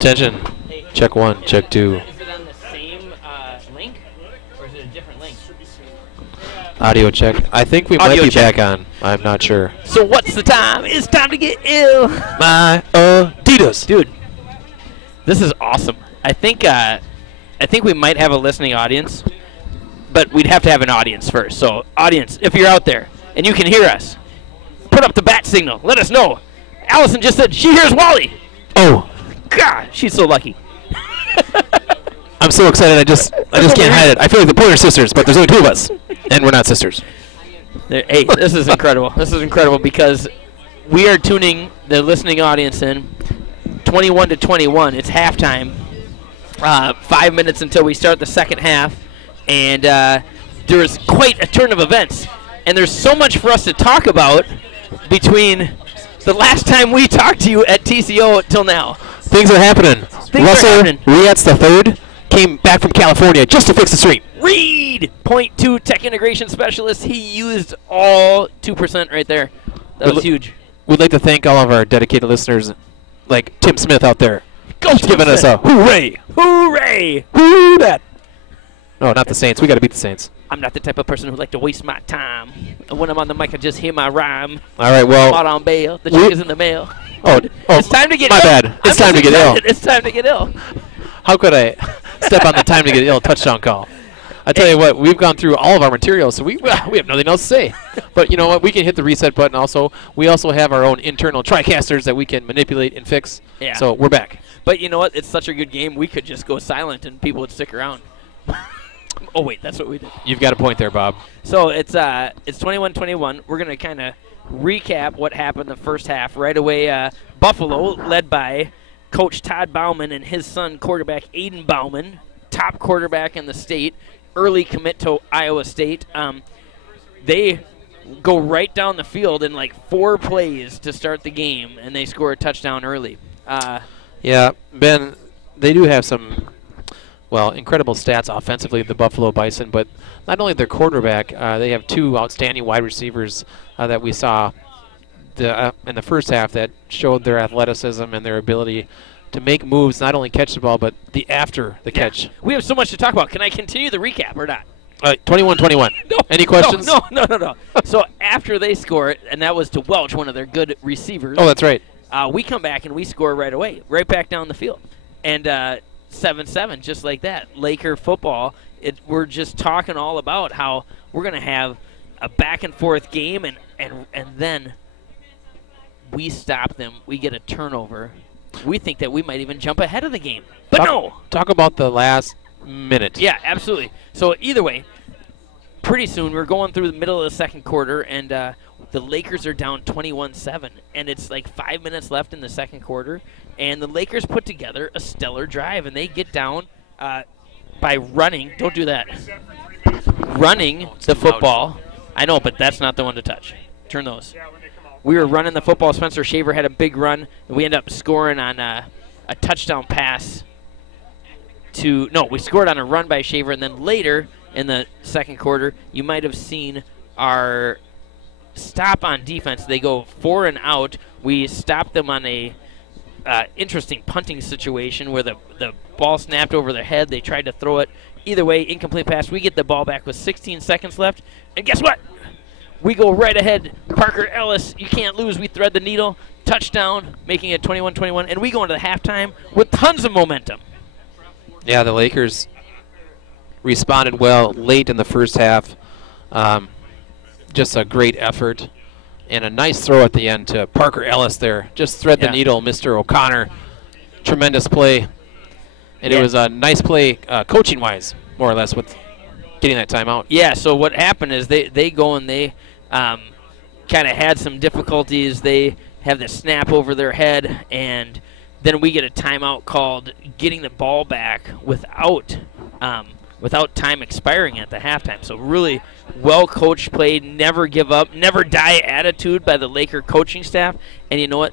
Attention. Check one, check two. Is it on the same link, or is it a different link? Audio check. I think we might be back on. I'm not sure. So what's the time? It's time to get ill. My Adidas. Dude, this is awesome. I think we might have a listening audience, but we'd have to have an audience first. So, audience, if you're out there and you can hear us, put up the bat signal. Let us know. Allison just said she hears Wally. Oh. God, she's so lucky. I'm so excited. I just can't hide it. I feel like the Pointer Sisters, but there's only two of us, and we're not sisters. Hey, this is incredible. This is incredible because we are tuning the listening audience in 21 to 21. It's halftime. 5 minutes until we start the second half, and there is quite a turn of events. And there's so much for us to talk about between the last time we talked to you at TCO till now. Things are happening. Russell Rietz III came back from California just to fix the stream. Reed, .2 tech integration specialist. He used all 2% right there. That was huge. We'd like to thank all of our dedicated listeners, like Tim Smith out there. Go Tim giving Smith. us a hooray. Hooray. Who that? No, not the Saints. We got to beat the Saints. I'm not the type of person who like to waste my time. And when I'm on the mic, I just hear my rhyme. All right, well. Out on bail. The check is in the mail. Oh, it's time to get my ill. bad. It's time to get ill. It's time to get ill. How could I step on the time to get ill touchdown call? I tell you what, we've gone through all of our materials, so we have nothing else to say. But you know what? We can hit the reset button also. We also have our own internal TriCasters that we can manipulate and fix. Yeah. So we're back. But you know what? It's such a good game, we could just go silent and people would stick around. Oh, wait, that's what we did. You've got a point there, Bob. So it's 21-21. We're going to kind of recap what happened the first half. Right away, Buffalo, led by Coach Todd Bauman and his son, quarterback Aiden Bauman, top quarterback in the state, early commit to Iowa State. They go right down the field in like 4 plays to start the game, and they score a touchdown early. Yeah, Ben, they do have some, incredible stats offensively, the Buffalo Bison, but not only their quarterback, they have 2 outstanding wide receivers that we saw in the first half that showed their athleticism and their ability to make moves, not only catch the ball, but after the catch. We have so much to talk about. Can I continue the recap or not? 21-21. No. Any questions? No. So after they score it, and that was to Welch, one of their good receivers. Oh, that's right. We come back and we score right away, right back down the field. And 7-7, just like that. Laker football, we're just talking all about how we're going to have a back-and-forth game, and then we stop them. We get a turnover. We think that we might even jump ahead of the game. But no. Talk about the last minute. Yeah, absolutely. So either way, pretty soon we're going through the middle of the second quarter, and the Lakers are down 21-7. And it's like 5 minutes left in the second quarter. And the Lakers put together a stellar drive, and they get down by running. Don't do that. Running the football. I know, but that's not the one to touch. Turn those. We were running the football. Spencer Shaver had a big run, and we ended up scoring on a touchdown pass. We scored on a run by Shaver, and then later in the second quarter, you might have seen our stop on defense. They go 4 and out. We stopped them on a interesting punting situation where the ball snapped over their head. They tried to throw it. Either way, incomplete pass. We get the ball back with 16 seconds left, and guess what? We go right ahead. Parker Ellis, you can't lose. We thread the needle. Touchdown, making it 21-21. And we go into the halftime with tons of momentum. Yeah, the Lakers responded well late in the first half. Just a great effort. And a nice throw at the end to Parker Ellis there. Just thread the needle, Mr. O'Connor. Tremendous play. And it was a nice play coaching-wise, more or less, with getting that timeout. Yeah, so what happened is they go and they kind of had some difficulties. They have the snap over their head, and then we get a timeout called getting the ball back without time expiring at the halftime. So really well-coached play, never give up, never die attitude by the Laker coaching staff. And you know what?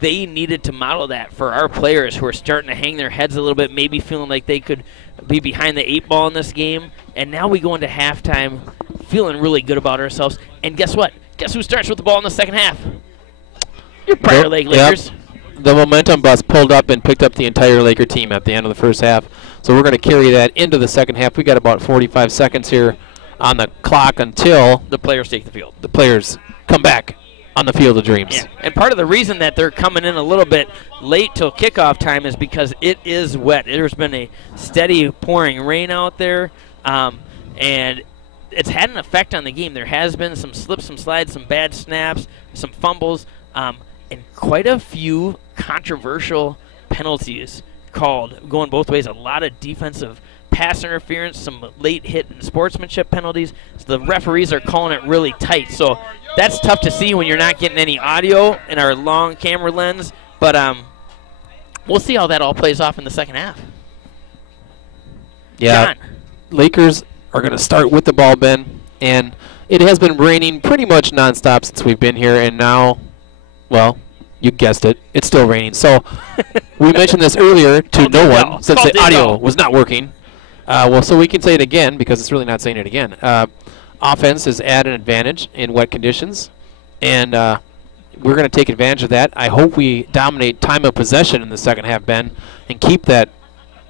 They needed to model that for our players who are starting to hang their heads a little bit, maybe feeling like they could be behind the 8 ball in this game. And now we go into halftime feeling really good about ourselves. And guess what? Guess who starts with the ball in the second half? Your Prior Lake Lakers. the momentum bus pulled up and picked up the entire Laker team at the end of the first half. So we're going to carry that into the second half. We got about 45 seconds here on the clock until the players take the field. The players come back on the Field of Dreams. Yeah. And part of the reason that they're coming in a little bit late till kickoff time is because it is wet. There's been a steady pouring rain out there, and it's had an effect on the game. There has been some slips, some slides, some bad snaps, some fumbles, and quite a few controversial penalties called, going both ways. A lot of defensive pass interference, some late hit and sportsmanship penalties. So the referees are calling it really tight. So that's tough to see when you're not getting any audio in our long camera lens. But we'll see how that all plays off in the second half. Yeah, John. Lakers are going to start with the ball, Ben. And it has been raining pretty much nonstop since we've been here. And now, well, you guessed it, it's still raining. So we mentioned this earlier to no one since the audio was not working. Well, so we can say it again because it's really not saying it again. Offense is at an advantage in wet conditions, and we're going to take advantage of that. I hope we dominate time of possession in the second half, Ben, and keep that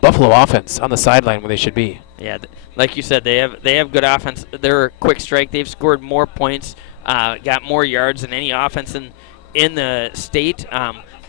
Buffalo offense on the sideline where they should be. Yeah, like you said, they have good offense. They're a quick strike. They've scored more points, got more yards than any offense in the state.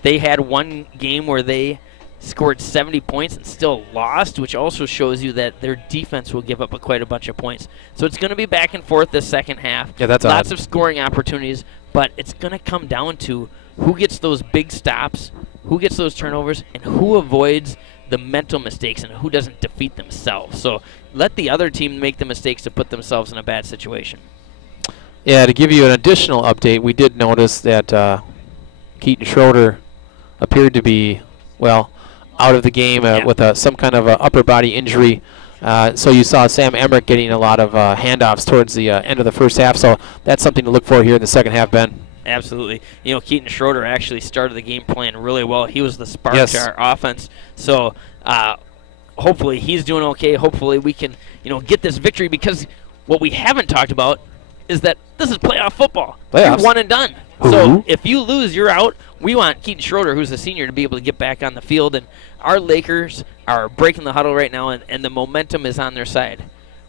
They had one game where they scored 70 points and still lost, which also shows you that their defense will give up quite a bunch of points. So it's going to be back and forth this second half. Yeah, that's lots of scoring opportunities, but it's going to come down to who gets those big stops, who gets those turnovers, and who avoids the mental mistakes and who doesn't defeat themselves. So let the other team make the mistakes to put themselves in a bad situation. Yeah, to give you an additional update, we did notice that Keaton Schroeder appeared to be, well, out of the game with some kind of upper body injury. So you saw Sam Emmerich getting a lot of handoffs towards the end of the first half. So that's something to look for here in the second half, Ben. Absolutely. You know, Keaton Schroeder actually started the game playing really well. He was the spark to our offense. So hopefully he's doing okay. Hopefully we can, get this victory, because what we haven't talked about is that this is playoff football. Playoffs. You're one and done. So if you lose, you're out. We want Keaton Schroeder, who's a senior, to be able to get back on the field. And our Lakers are breaking the huddle right now, and the momentum is on their side.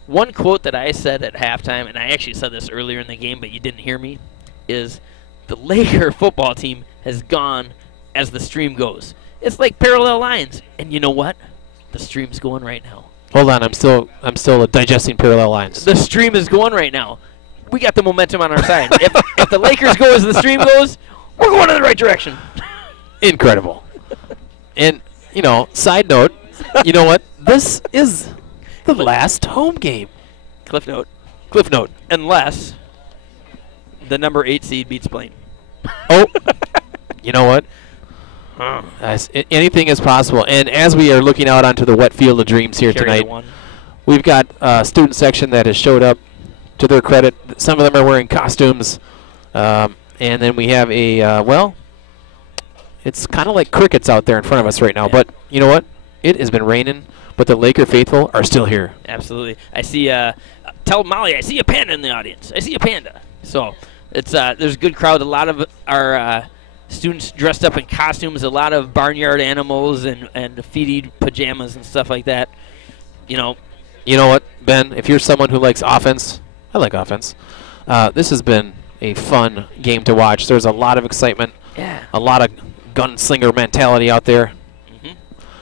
One quote that I said at halftime, and I actually said this earlier in the game, but you didn't hear me, is the Laker football team has gone as the stream goes. It's like parallel lines. And you know what? The stream's going right now. Hold on, I'm still digesting parallel lines. The stream is going right now. We got the momentum on our side. If the Lakers go as the stream goes, we're going in the right direction. Incredible. And, side note, you know what? This is the last home game. Cliff note. Cliff note. Unless the number 8 seed beats Blaine. Oh, you know what? Anything is possible. And as we are looking out onto the wet Field of Dreams here tonight, we've got a student section that has showed up. To their credit, some of them are wearing costumes. And then we have it's kind of like crickets out there in front of us right now. Yeah. But you know what? It has been raining, but the Laker faithful are still here. Absolutely. I see, tell Molly, I see a panda in the audience. I see a panda. So it's there's a good crowd. A lot of our students dressed up in costumes, a lot of barnyard animals and feed pajamas and stuff like that. You know what, Ben? If you're someone who likes offense, I like offense. This has been a fun game to watch. There's a lot of excitement. Yeah. A lot of gunslinger mentality out there. Mm-hmm.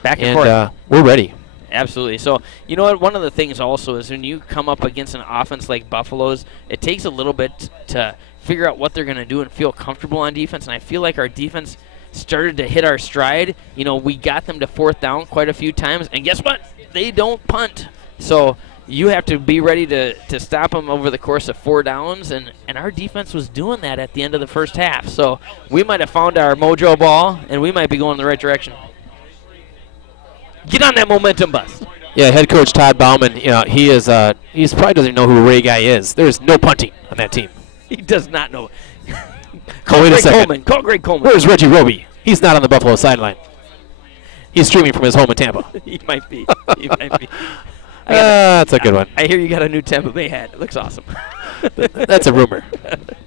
Back and forth. We're ready. Absolutely. So, you know what? One of the things also is when you come up against an offense like Buffalo's, it takes a little bit to figure out what they're going to do and feel comfortable on defense. And I feel like our defense started to hit our stride. We got them to fourth down quite a few times. And guess what? They don't punt. So you have to be ready to stop them over the course of 4 downs, and our defense was doing that at the end of the first half. So we might have found our mojo ball, and we might be going in the right direction. Get on that momentum bus. Yeah, head coach Todd Bauman, he's probably doesn't even know who Ray Guy is. There's no punting on that team. He does not know. Call Greg Coleman. Where's Reggie Roby? He's not on the Buffalo sideline. He's streaming from his home in Tampa. He might be. That's a good one. I hear you got a new Tampa Bay hat. It looks awesome. That's a rumor.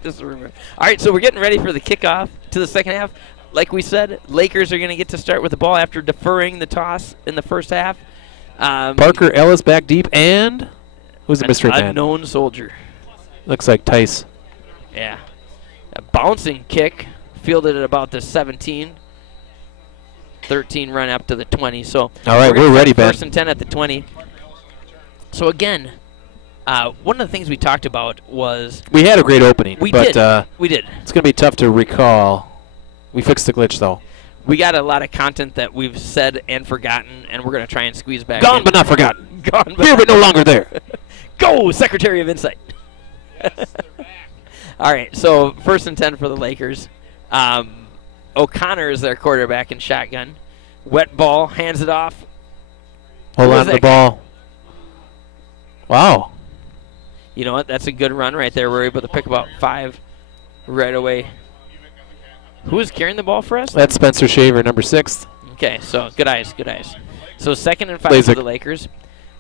Just a rumor. All right, so we're getting ready for the kickoff to the second half. like we said, Lakers are going to get to start with the ball after deferring the toss in the first half. Parker Ellis back deep, and who's the mystery man? Unknown soldier. Looks like Tice. Yeah. A bouncing kick, fielded at about the 17. 13 run up to the 20. So all right, we're ready, Ben. 1st and 10 at the 20. So again, one of the things we talked about was we had a great opening. We did. It's going to be tough to recall. We fixed the glitch though. We got a lot of content that we've said and forgotten, and we're going to try and squeeze back. Gone in. but not forgotten. Gone but here but no longer there. Go, Secretary of Insight. All right, so 1st and 10 for the Lakers. O'Connor is their quarterback in shotgun. Wet ball, hands it off. Hold on to the ball. Wow. You know what? That's a good run right there. We're able to pick about 5 right away. Who is carrying the ball for us? That's Spencer Shaver, number 6. Okay, so good eyes, good eyes. So 2nd and 5 for the Lakers.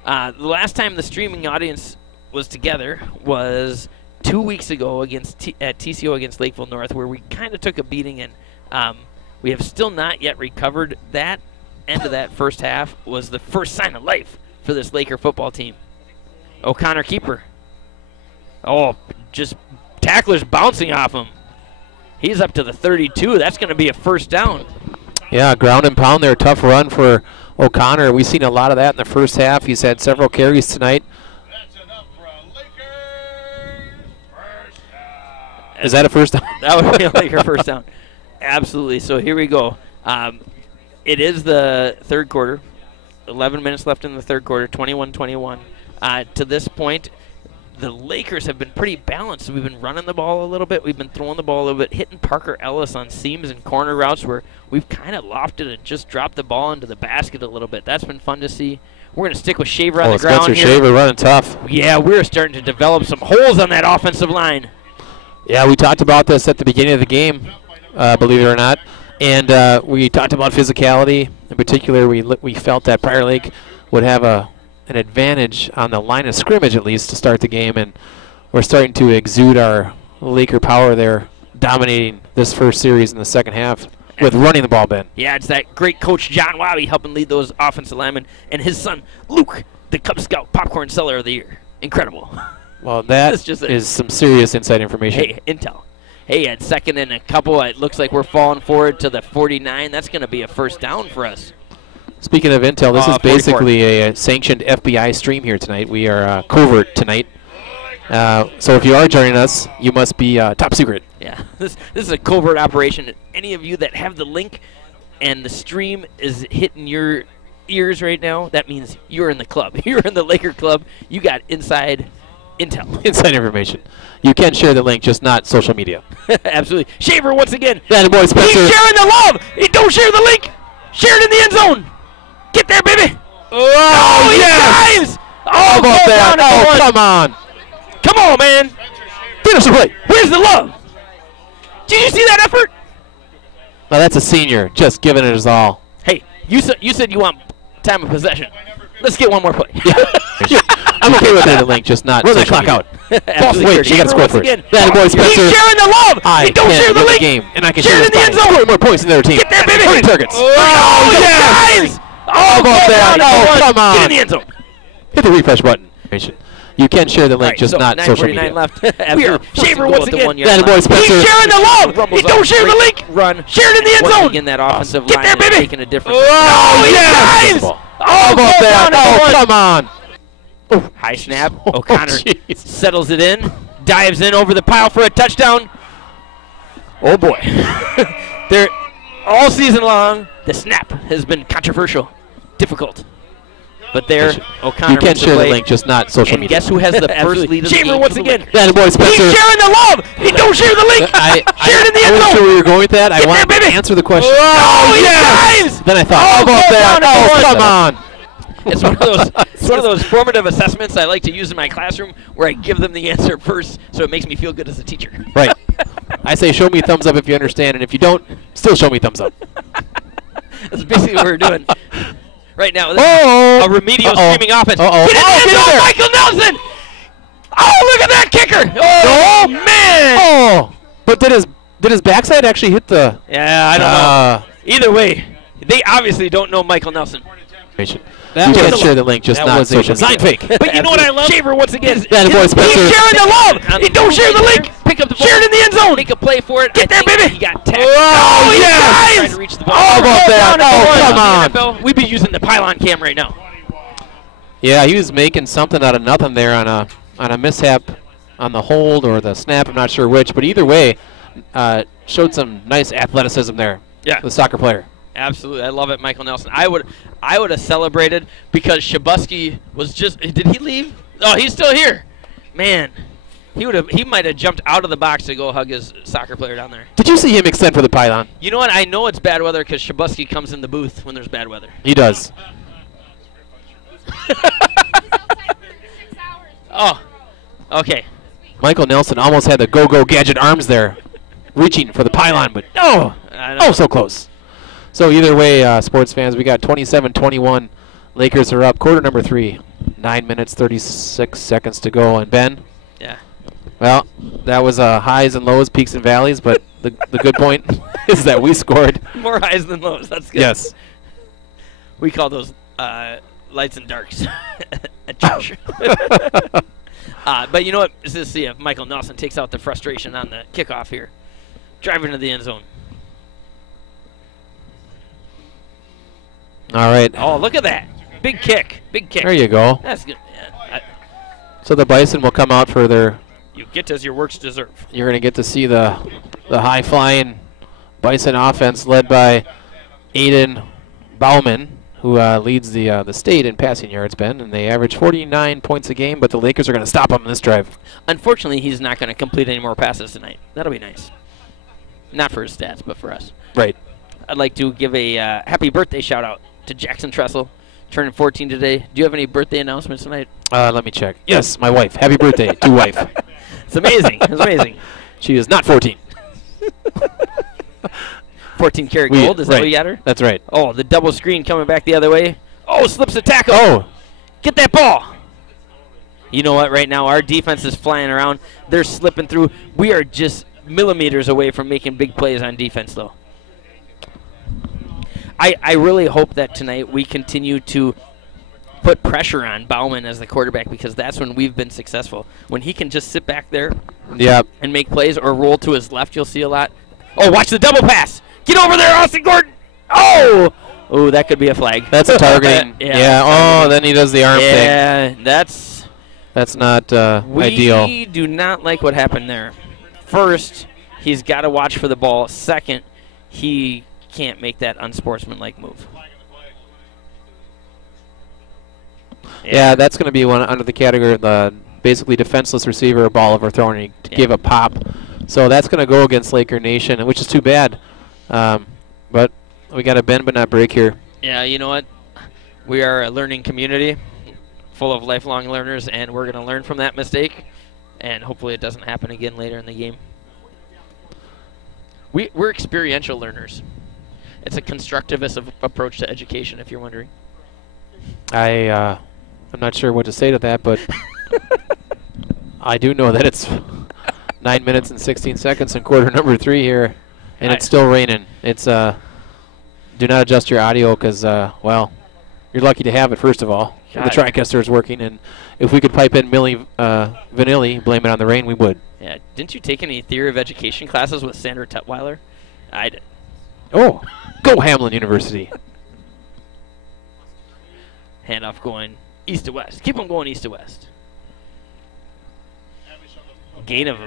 The last time the streaming audience was together was 2 weeks ago against at TCO against Lakeville North, where we kind of took a beating, and we have still not yet recovered. That end of that first half was the first sign of life for this Laker football team. O'Connor keeper. Oh, just tacklers bouncing off him. He's up to the 32. That's going to be a first down. Yeah, ground and pound there. Tough run for O'Connor. We've seen a lot of that in the first half. He's had several carries tonight. That's enough for a Lakers first down. Is that a first down? That would be a Laker first down. Absolutely. So here we go. It is the third quarter. 11 minutes left in the third quarter, 21-21. To this point, the Lakers have been pretty balanced. We've been running the ball a little bit. We've been throwing the ball a little bit, hitting Parker Ellis on seams and corner routes where we've kind of lofted and just dropped the ball into the basket a little bit. That's been fun to see. We're going to stick with Shaver on the ground Spencer here. Shaver running tough. Yeah, we're starting to develop some holes on that offensive line. Yeah, we talked about this at the beginning of the game, believe it or not. And we talked about physicality. In particular, we felt that Prior Lake would have an advantage on the line of scrimmage, at least, to start the game. And we're starting to exude our Laker power there, dominating this first series in the second half with running the ball, Ben. Yeah, it's that great coach John Wabi helping lead those offensive linemen, and his son Luke, the Cub Scout popcorn seller of the year. Incredible. Well, that is some serious inside information. Hey, intel. Hey, at 2nd and a couple, it looks like we're falling forward to the 49. That's going to be a first down for us. Speaking of intel, this is 44. basically a sanctioned FBI stream here tonight. We are covert tonight. So if you are joining us, you must be top secret. Yeah, this is a covert operation. Any of you that have the link and the stream is hitting your ears right now, that means you're in the club. You're in the Laker club. You got inside intel. Inside information. You can share the link, just not social media. Absolutely. Shaver once again. That boy Spencer. He's sharing the love. He don't share the link. Share it in the end zone. Get there, baby. Oh, he yes. dives. How about that? Oh, come on. Come on, man. Get us a play. Where's the love? Did you see that effort? Now that's a senior, just giving it his all. Hey, you said you want time of possession. Let's get one more play. Yeah. I'm okay with the link, just not. Run that clock out. Wait, you got to score for it. That boy Spencer. He's sharing the love. I don't share the link. Game, and I can share it in the end zone. 4 more points in their team. Get there, baby. 20 targets. Oh, yes. How about that? Oh, come on. Get in the end zone. Hit the refresh button. You can share the link, right, just so not social media. left. We are Shaver once again. That boy Spencer. He's sharing the love. He don't share the link. Run. Share it in the end zone. Again, that offensive Get line there, baby. is making a difference. Oh, yes. How about that? Oh, come on. High snap. O'Connor settles it in. Dives in over the pile for a touchdown. Oh, boy. They're all season long. The snap has been controversial, difficult. But there, O'Connor. You can share the link, just not social media. Guess who has the first lead of the Shaver game? once again. That boy Spencer. He's sharing the love. He don't share the link. Share it in the end I wasn't zone. sure where you're going with that. I wanted to answer the question. Oh, yes. Then I thought, Oh, how about that? down Oh, and come on. It's one of those. It's one of those formative assessments I like to use in my classroom, where I give them the answer first, so it makes me feel good as a teacher. Right. I say, show me a thumbs up if you understand, and if you don't, still show me thumbs up. That's basically what we're doing right now. Oh, a remedial streaming offense. Get in the end zone, Michael Nelson. Oh, look at that kicker! Oh, man! Oh, but did his Did his backside actually hit the? Yeah, I don't know. Either way, they obviously don't know Michael Nelson. You can't share the link, just that not was social social sign media. fake. But you know what I love? Shaver once again. That boy Spencer. He's sharing the love. Don't share the link. Pick up the ball. Share it in the end zone. Make a play for it. Get there, baby. He got tackled. Oh, he yes. trying to reach the ball. How about that? Oh, come on. We'd be using the pylon cam right now. Yeah, he was making something out of nothing there on a mishap on the hold or the snap. I'm not sure which, but either way, showed some nice athleticism there. Yeah. The soccer player. Absolutely, I love it, Michael Nelson. I would have celebrated because Shabusky was just. Did he leave? Oh, he's still here. Man, he might have jumped out of the box to go hug his soccer player down there. Did you see him extend for the pylon? You know what? I know it's bad weather because Shabusky comes in the booth when there's bad weather. He does. Oh, okay. Michael Nelson almost had the go-go gadget arms there, reaching for the pylon, but oh, so close. So either way, sports fans, we got 27-21. Lakers are up. Quarter number 3. 9 minutes, 36 seconds to go. And Ben? Yeah. Well, that was highs and lows, peaks and valleys, but the good point is that we scored. More highs than lows. That's good. Yes. We call those lights and darks at church. But you know what? Let's see if Michael Nelson takes out the frustration on the kickoff here. Driving to the end zone. All right. Oh, look at that. Big kick. Big kick. There you go. That's good. Yeah, So the Bison will come out for their... you get as your works deserve. You're going to get to see the high-flying Bison offense led by Aiden Bauman, who leads the state in passing yards, Ben, and they average 49 points a game, but the Lakers are going to stop him in this drive. Unfortunately, he's not going to complete any more passes tonight. That'll be nice. Not for his stats, but for us. Right. I'd like to give a happy birthday shout-out to Jackson Tressel, turning 14 today. Do you have any birthday announcements tonight? Let me check. Yes, my wife. Happy birthday to wife. It's amazing. It's amazing. She is not 14. 14 karat gold. Is that what you got her? That's right. Oh, the double screen coming back the other way. Oh, slips a tackle. Oh. Get that ball. You know what? Right now, our defense is flying around. They're slipping through. We are just millimeters away from making big plays on defense, though. I really hope that tonight we continue to put pressure on Bauman as the quarterback, because that's when we've been successful. When he can just sit back there and make plays or roll to his left, you'll see a lot. Oh, watch the double pass. Get over there, Austin Gordon. Oh, that could be a flag. That's a targeting. Yeah. Oh, then he does the arm thing. Yeah, that's not ideal. We do not like what happened there. First, he's got to watch for the ball. Second, he can't make that unsportsmanlike move. Yeah, that's going to be one under the category of the basically defenseless receiver, a ball overthrown, to give a pop. So that's going to go against Laker Nation, which is too bad. But we got to bend but not break here. Yeah, you know what? We are a learning community full of lifelong learners, and we're going to learn from that mistake, and hopefully it doesn't happen again later in the game. We're experiential learners. It's a constructivist approach to education, if you're wondering. I'm not sure what to say to that, but I do know that it's 9 minutes and 16 seconds in quarter number 3 here, and it's still raining. It's do not adjust your audio because, well, you're lucky to have it, first of all. The TriCaster is working, and if we could pipe in Milli Vanilli, blame it on the rain, we would. Yeah, didn't you take any theory of education classes with Sandra Tutwiler? I did. Oh, go Hamlin University. Handoff going east to west. Keep on going east to west. Gain of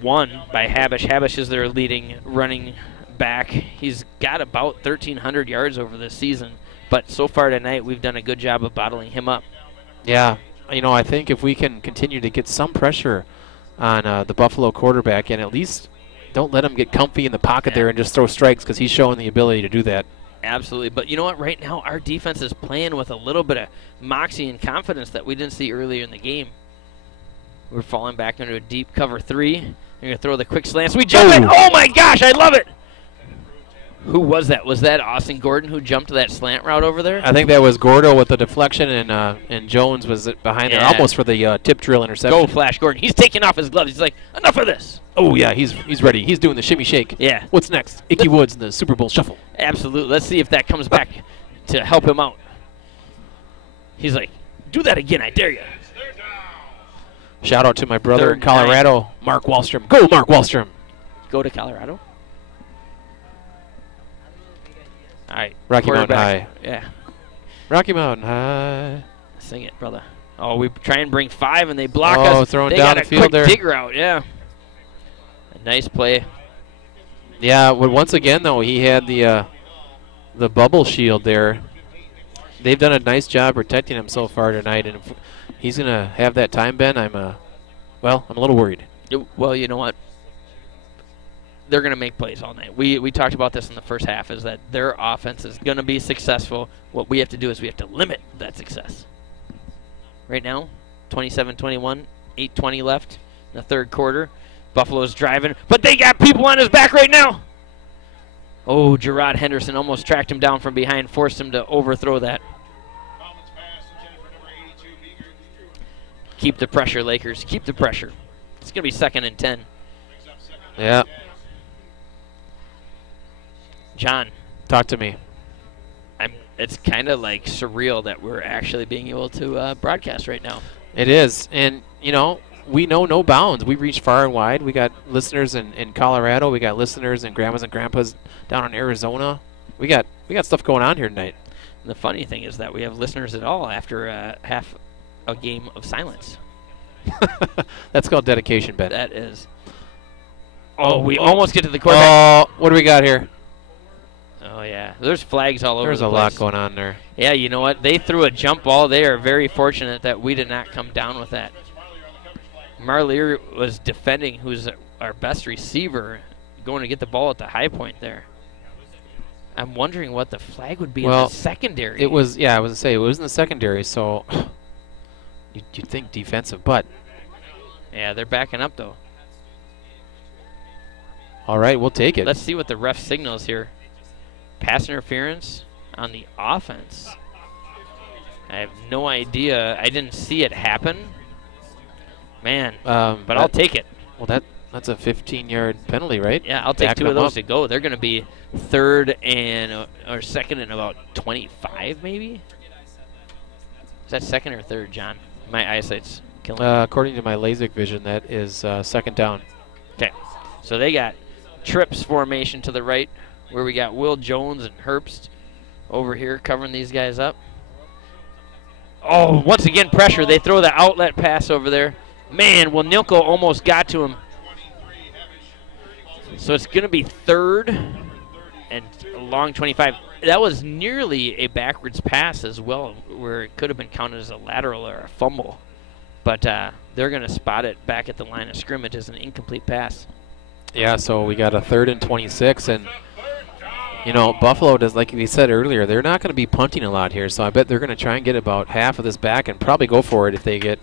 1 by Habish. Habish is their leading running back. He's got about 1,300 yards over this season, but so far tonight we've done a good job of bottling him up. Yeah, you know, I think if we can continue to get some pressure on the Buffalo quarterback and at least don't let him get comfy in the pocket there and just throw strikes, because he's showing the ability to do that. Absolutely. But you know what? Right now our defense is playing with a little bit of moxie and confidence that we didn't see earlier in the game. We're falling back into a deep cover 3. They're going to throw the quick slants. We jump it. Oh, my gosh. I love it. Who was that? Was that Austin Gordon who jumped to that slant route over there? I think that was Gordo with the deflection, and Jones was behind there, Yeah. almost for the tip drill interception. Go, Flash Gordon. He's taking off his gloves. He's like, enough of this. Oh, yeah, he's ready. He's doing the shimmy shake. Yeah. What's next? Icky Woods in the Super Bowl shuffle. Absolutely. Let's see if that comes back to help him out. He's like, do that again, I dare you. Shout out to my brother Third in Colorado, Mark Wallstrom. Go, Mark Wallstrom. Go to Colorado. All right. Rocky Mountain quarterback. High. Yeah. Rocky Mountain High. Sing it, brother. Oh, we try and bring 5, and they block Oh, us. throwing They down got the a field quick there. dig route, yeah. A nice play. Yeah, well, once again, though, he had the bubble shield there. They've done a nice job protecting him so far tonight, and if he's going to have that time, Ben, I'm a little worried. Well, you know what? They're going to make plays all night. We talked about this in the first half, is that their offense is going to be successful. What we have to do is we have to limit that success. Right now, 27-21, 8:20 left in the third quarter. Buffalo's driving, but they got people on his back right now. Oh, Gerard Henderson almost tracked him down from behind, forced him to overthrow that. Keep the pressure, Lakers. Keep the pressure. It's going to be 2nd and 10. Yeah. John, Talk to me. it's kind of like surreal that we're actually being able to broadcast right now. It is. And, we know no bounds. We reach far and wide. We got listeners in Colorado. We got listeners and grandmas and grandpas down in Arizona. We got stuff going on here tonight. And the funny thing is that we have listeners at all after half a game of silence. That's called dedication, Ben. That is. Oh, we almost get to the quarterback. Oh, what do we got here? Oh, yeah. There's flags all over There's the a place. lot going on there. Yeah, you know what? They threw a jump ball. They are very fortunate that we did not come down with that. Marlier was defending, who's our best receiver, going to get the ball at the high point there. I'm wondering what the flag would be in the secondary. It was, I was going to say, it was in the secondary, so you'd think defensive, but. Yeah, they're backing up, though. All right, we'll take it. Let's see what the ref signals here. Pass interference on the offense. I have no idea. I didn't see it happen. Man, but I'll take it. Well, that's a 15-yard penalty, right? Yeah, I'll take Backing 2 of them those up. to go. They're going to be 3rd and or 2nd and about 25, maybe. Is that 2nd or 3rd, John? My eyesight's killing me. According to my LASIK vision, that is 2nd down. Okay, so they got trips formation to the right, where we got Will Jones and Herbst over here covering these guys up. Oh, once again, pressure. They throw the outlet pass over there. Man, Wilnilko almost got to him. So it's going to be 3rd and a long 25. That was nearly a backwards pass as well, where it could have been counted as a lateral or a fumble. But they're going to spot it back at the line of scrimmage as an incomplete pass. Yeah, so we got a 3rd and 26, and Buffalo does, like we said earlier, they're not going to be punting a lot here, so I bet they're going to try and get about half of this back and probably go for it if they get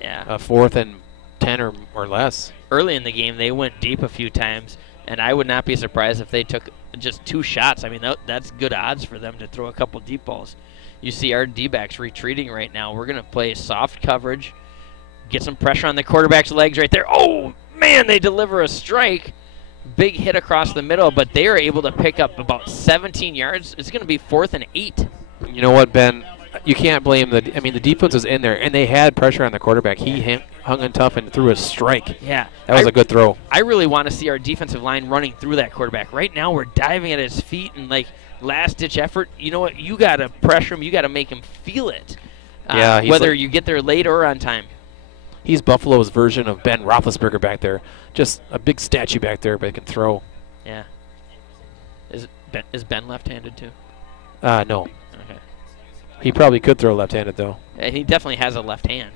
a 4th and 10 or less. Early in the game, they went deep a few times, and I would not be surprised if they took just 2 shots. I mean, that's good odds for them to throw a couple deep balls. You see our D-backs retreating right now. We're going to play soft coverage, get some pressure on the quarterback's legs right there. Oh, man, they deliver a strike. Big hit across the middle, but they are able to pick up about 17 yards. It's going to be 4th and 8. You know what, Ben? You can't blame the defense was in there, and they had pressure on the quarterback. He hung in tough and threw a strike. Yeah. That was a good throw. I really want to see our defensive line running through that quarterback. Right now, we're diving at his feet and, last-ditch effort. You know what? You got to pressure him. You got to make him feel it. Yeah, whether you get there late or on time. He's Buffalo's version of Ben Roethlisberger back there. Just a big statue back there, but he can throw. Yeah. Is Ben left-handed too? No. Okay. He probably could throw left-handed, though. And he definitely has a left hand.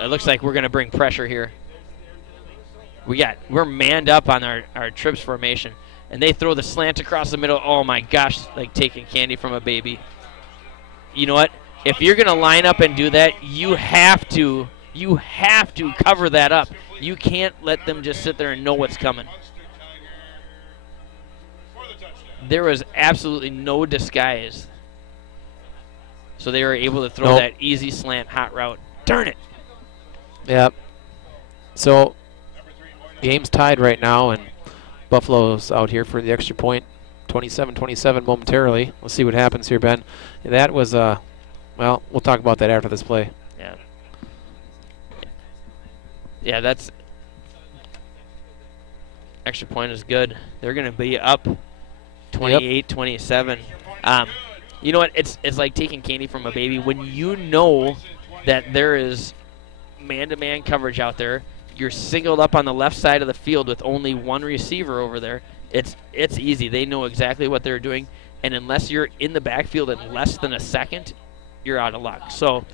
It looks like we're going to bring pressure here. We're manned up on our trips formation, and they throw the slant across the middle. Oh, my gosh, like taking candy from a baby. You know what? If you're going to line up and do that, you have to cover that up. You can't let them just sit there and know what's coming. there was absolutely no disguise. So they were able to throw Nope. that easy slant hot route. Darn it. Yep. So game's tied right now, and Buffalo's out here for the extra point. 27-27 momentarily. Let's see what happens here, Ben. That was, well, we'll talk about that after this play. Yeah. Yeah, that's extra point is good. They're going to be up 28-27. You know what? It's like taking candy from a baby. When you know that there is man-to-man coverage out there, you're singled up on the left side of the field with only one receiver over there. It's easy. They know exactly what they're doing, and unless you're in the backfield in less than a second, you're out of luck. So,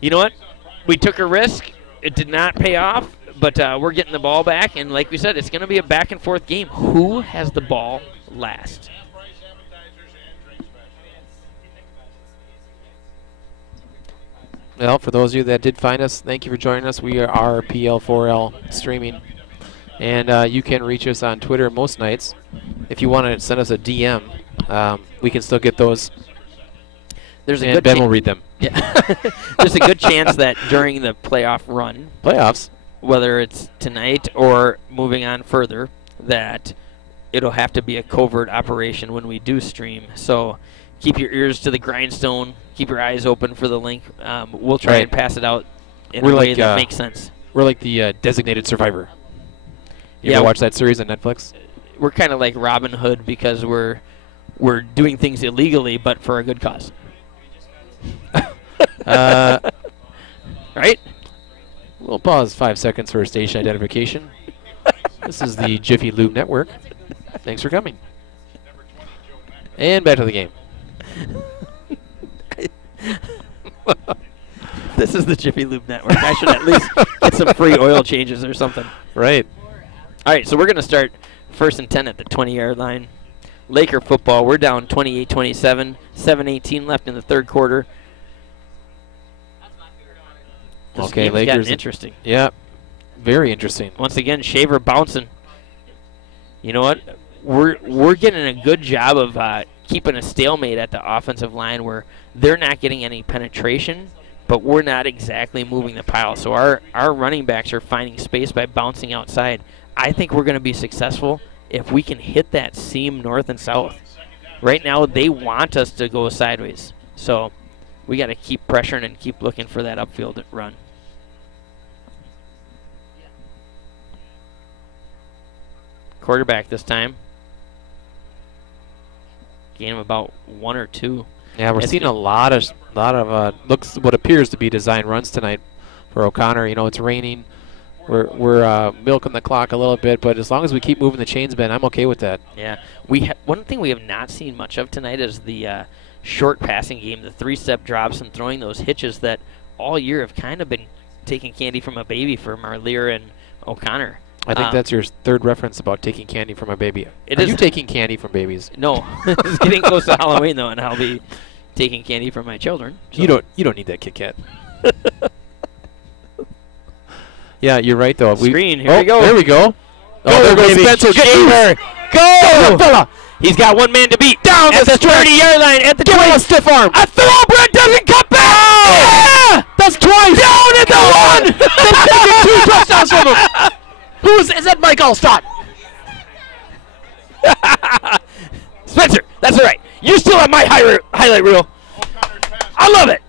you know what? We took a risk. It did not pay off, but we're getting the ball back, and like we said, it's going to be a back-and-forth game. Who has the ball last? Well, for those of you that did find us, thank you for joining us. We are PL4L streaming, and you can reach us on Twitter most nights. If you want to send us a DM, we can still get those. There's a and good Ben will read them. Yeah. There's a good chance that during the playoff run, Playoffs. whether it's tonight or moving on further, that it'll have to be a covert operation when we do stream. So keep your ears to the grindstone. Keep your eyes open for the link. We'll try and pass it out in a way that makes sense. We're like the designated survivor. You Yeah, ever watch that series on Netflix? We're kind of like Robin Hood because we're doing things illegally, but for a good cause. Right? We'll pause 5 seconds for station identification. This is the Jiffy Lube Network. Thanks for coming. And back to the game. This is the Jiffy Lube Network. I should at least get some free oil changes or something. Right. All right, so we're going to start 1st and 10 at the 20-yard line. Laker football, we're down 28-27, 7:18 left in the third quarter. This Okay, game's Lakers. gotten interesting. Yeah, very interesting. Once again, Shaver bouncing. You know what? We're getting a good job of keeping a stalemate at the offensive line where they're not getting any penetration, but we're not exactly moving the pile. So our running backs are finding space by bouncing outside. I think we're going to be successful if we can hit that seam north and south. Right now, they want us to go sideways. So we got to keep pressuring and keep looking for that upfield run. Quarterback this time. Gain him about 1 or 2. Yeah, we're seeing a lot of looks what appears to be design runs tonight for O'Connor. You know, it's raining. We're milking the clock a little bit, but as long as we keep moving the chains, Ben, I'm okay with that. Yeah, one thing we have not seen much of tonight is the short passing game, the 3-step drops and throwing those hitches that all year have kind of been taking candy from a baby for Marlier and O'Connor. I think that's your third reference about taking candy from a baby. Are you taking candy from babies? No, it's getting close to Halloween though, and I'll be taking candy from my children. So. You don't need that Kit Kat. Yeah, you're right though. Screen, here we go. There we go. Oh, there goes Spencer. Go! Fella. He's got one man to beat. Down at the 30-yard line. At the 20. A stiff arm. A thoroughbred doesn't come back. Oh! Yeah! That's twice. Down at the 1. They've taken 2 touchdowns from him. Is that Mike Allstott? Spencer, that's all right. You still have my highlight reel. I love it.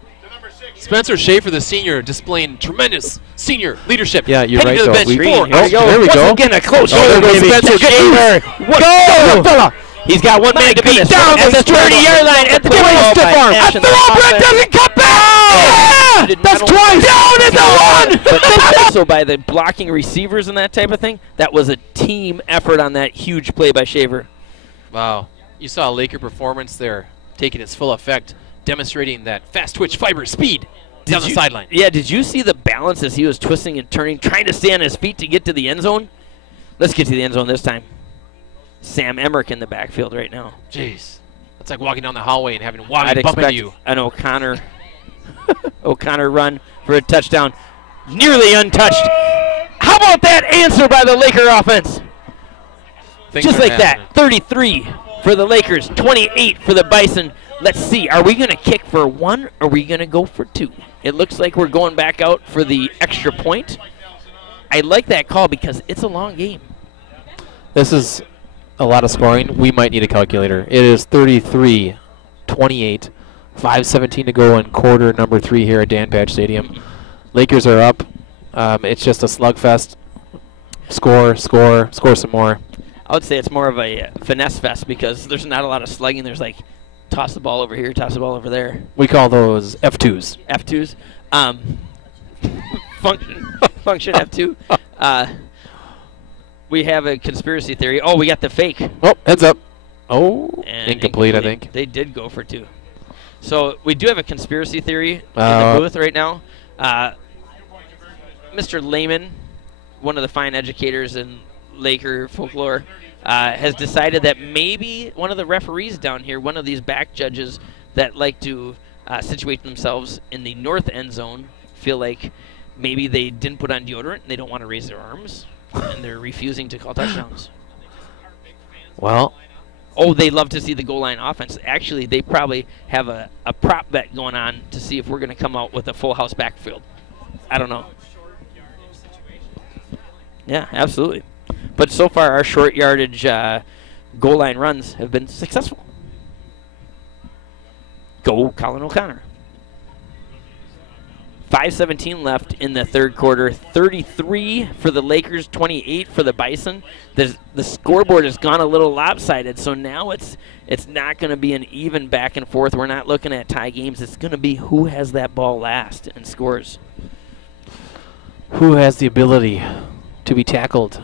Spencer Schaefer, the senior, displaying tremendous senior leadership. Yeah, you're Heading right, to the though. bench screen. There we go. Once again, a close there shot, goes baby. Spencer Schaefer. Go, fella. He's got one man to beat. Down at the 30-yard line. At the 20. Stiff arm. A thoroughbred doesn't come back. Yeah! That's twice. Down at the 1. But also by the blocking receivers and that type of thing, that was a team effort on that huge play by Shaver. Wow. You saw a Laker performance there, taking its full effect, demonstrating that fast twitch fiber speed down the sideline. Yeah, did you see the balance as he was twisting and turning, trying to stay on his feet to get to the end zone? Let's get to the end zone this time. Sam Emmerich in the backfield right now. Jeez. That's like walking down the hallway and having Wally I'd bump into expect you. an O'Connor run for a touchdown. Nearly untouched. How about that answer by the Laker offense? Things Just are like happening. that. 33, for the Lakers, 28 for the Bison. Let's see, are we going to kick for 1 or are we going to go for 2? It looks like we're going back out for the extra point. I like that call because it's a long game. This is a lot of scoring. We might need a calculator. It is 33-28, 5:17 to go in quarter number 3 here at Dan Patch Stadium. Lakers are up. It's just a slugfest. Score some more. I would say it's more of a finesse fest because there's not a lot of slugging. There's like toss the ball over here, toss the ball over there. We call those F2s. F2s. Function F2. We have a conspiracy theory. Oh, we got the fake. Oh, heads up. Oh, And incomplete, I think. They did go for 2. So we do have a conspiracy theory in the booth right now. Mr. Lehman, one of the fine educators in Laker folklore, has decided that maybe one of the referees down here, one of these back judges that like to situate themselves in the north end zone, feel like maybe they didn't put on deodorant and they don't want to raise their arms, and they're refusing to call touchdowns. Well, Oh, they love to see the goal line offense. Actually, they probably have a prop bet going on to see if we're going to come out with a full house backfield. I don't know. Yeah, absolutely. But so far, our short yardage goal line runs have been successful. Go Colin O'Connor. 5:17 left in the third quarter. 33 for the Lakers, 28 for the Bison. The scoreboard has gone a little lopsided, so now it's not going to be an even back and forth. We're not looking at tie games. It's going to be who has that ball last and scores. Who has the ability to be tackled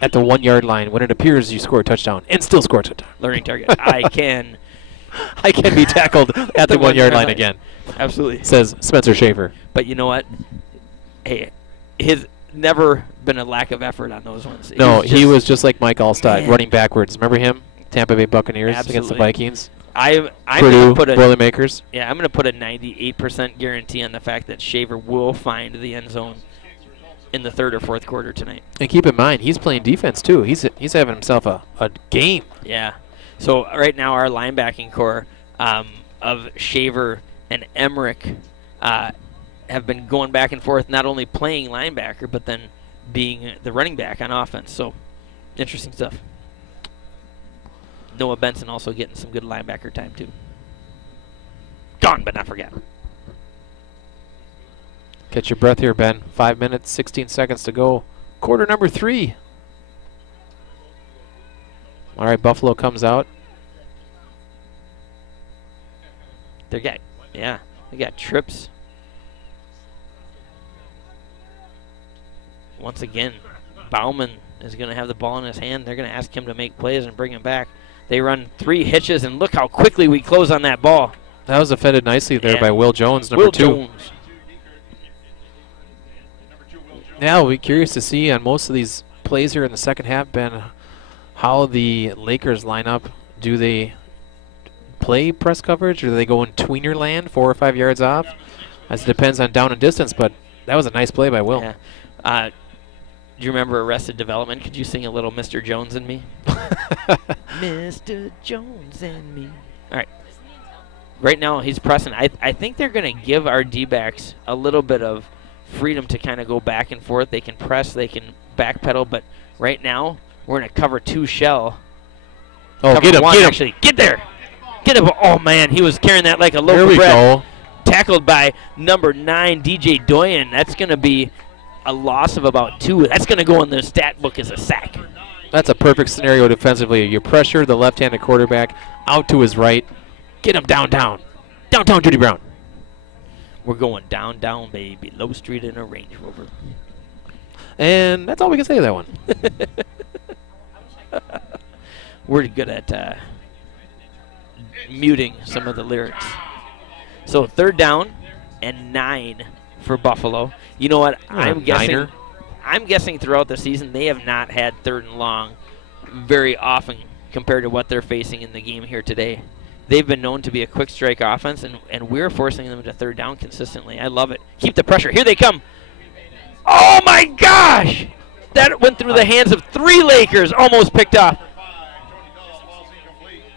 at the 1 yard line when it appears you score a touchdown and still score a touchdown? Learning target. I can be tackled at the 1 yard line again. Absolutely. Says Spencer Schaefer. But you know what? Hey, his never been a lack of effort on those ones. No, he was just like Mike Allstott, running backwards. Remember him? Tampa Bay Buccaneers against the Vikings. I'm Purdue going to put Boilermakers. Yeah, I'm going to put a 98% guarantee on the fact that Shaver will find the end zone in the third or fourth quarter tonight. And keep in mind, he's playing defense too. He's having himself a game. Yeah. So right now our linebacking core of Shaver and Emmerich have been going back and forth, not only playing linebacker, but then being the running back on offense. So interesting stuff. Noah Benson also getting some good linebacker time too. Gone but not forgotten. Catch your breath here, Ben. 5 minutes, 16 seconds to go. Quarter number 3. All right, Buffalo comes out. They got trips. Once again, Bauman is going to have the ball in his hand. They're going to ask him to make plays and bring him back. They run 3 hitches, and look how quickly we close on that ball. That was defended nicely there by Will Jones, number 2. Jones. Yeah, we'll be curious to see on most of these plays here in the second half, Ben, how the Lakers line up. Do they play press coverage, or do they go in tweener land, 4 or 5 yards off? As it depends on down and distance, but that was a nice play by Will. Yeah. Do you remember Arrested Development? Could you sing a little Mr. Jones and Me? Mr. Jones and Me. All right. Right now he's pressing. I think they're going to give our D-backs a little bit of freedom to kind of go back and forth. They can press, they can backpedal, but right now we're in a cover 2 shell. Oh, cover get him, one, actually. Get there. Get him. Oh, man, he was carrying that like a loaf of bread. There we go. Tackled by number 9, DJ Doyen. That's going to be a loss of about 2. That's going to go in the stat book as a sack. That's a perfect scenario defensively. You pressure the left-handed quarterback out to his right. Get him downtown. Downtown, Judy Brown. We're going down, baby. Low Street in a Range Rover. And that's all we can say to that one. We're good at muting some of the lyrics. So 3rd down and 9 for Buffalo. You know what? I'm guessing throughout the season they have not had 3rd and long very often compared to what they're facing in the game here today. They've been known to be a quick strike offense, and we're forcing them to 3rd down consistently. I love it. Keep the pressure. Here they come. Oh, my gosh! That went through the hands of 3 Lakers, almost picked off.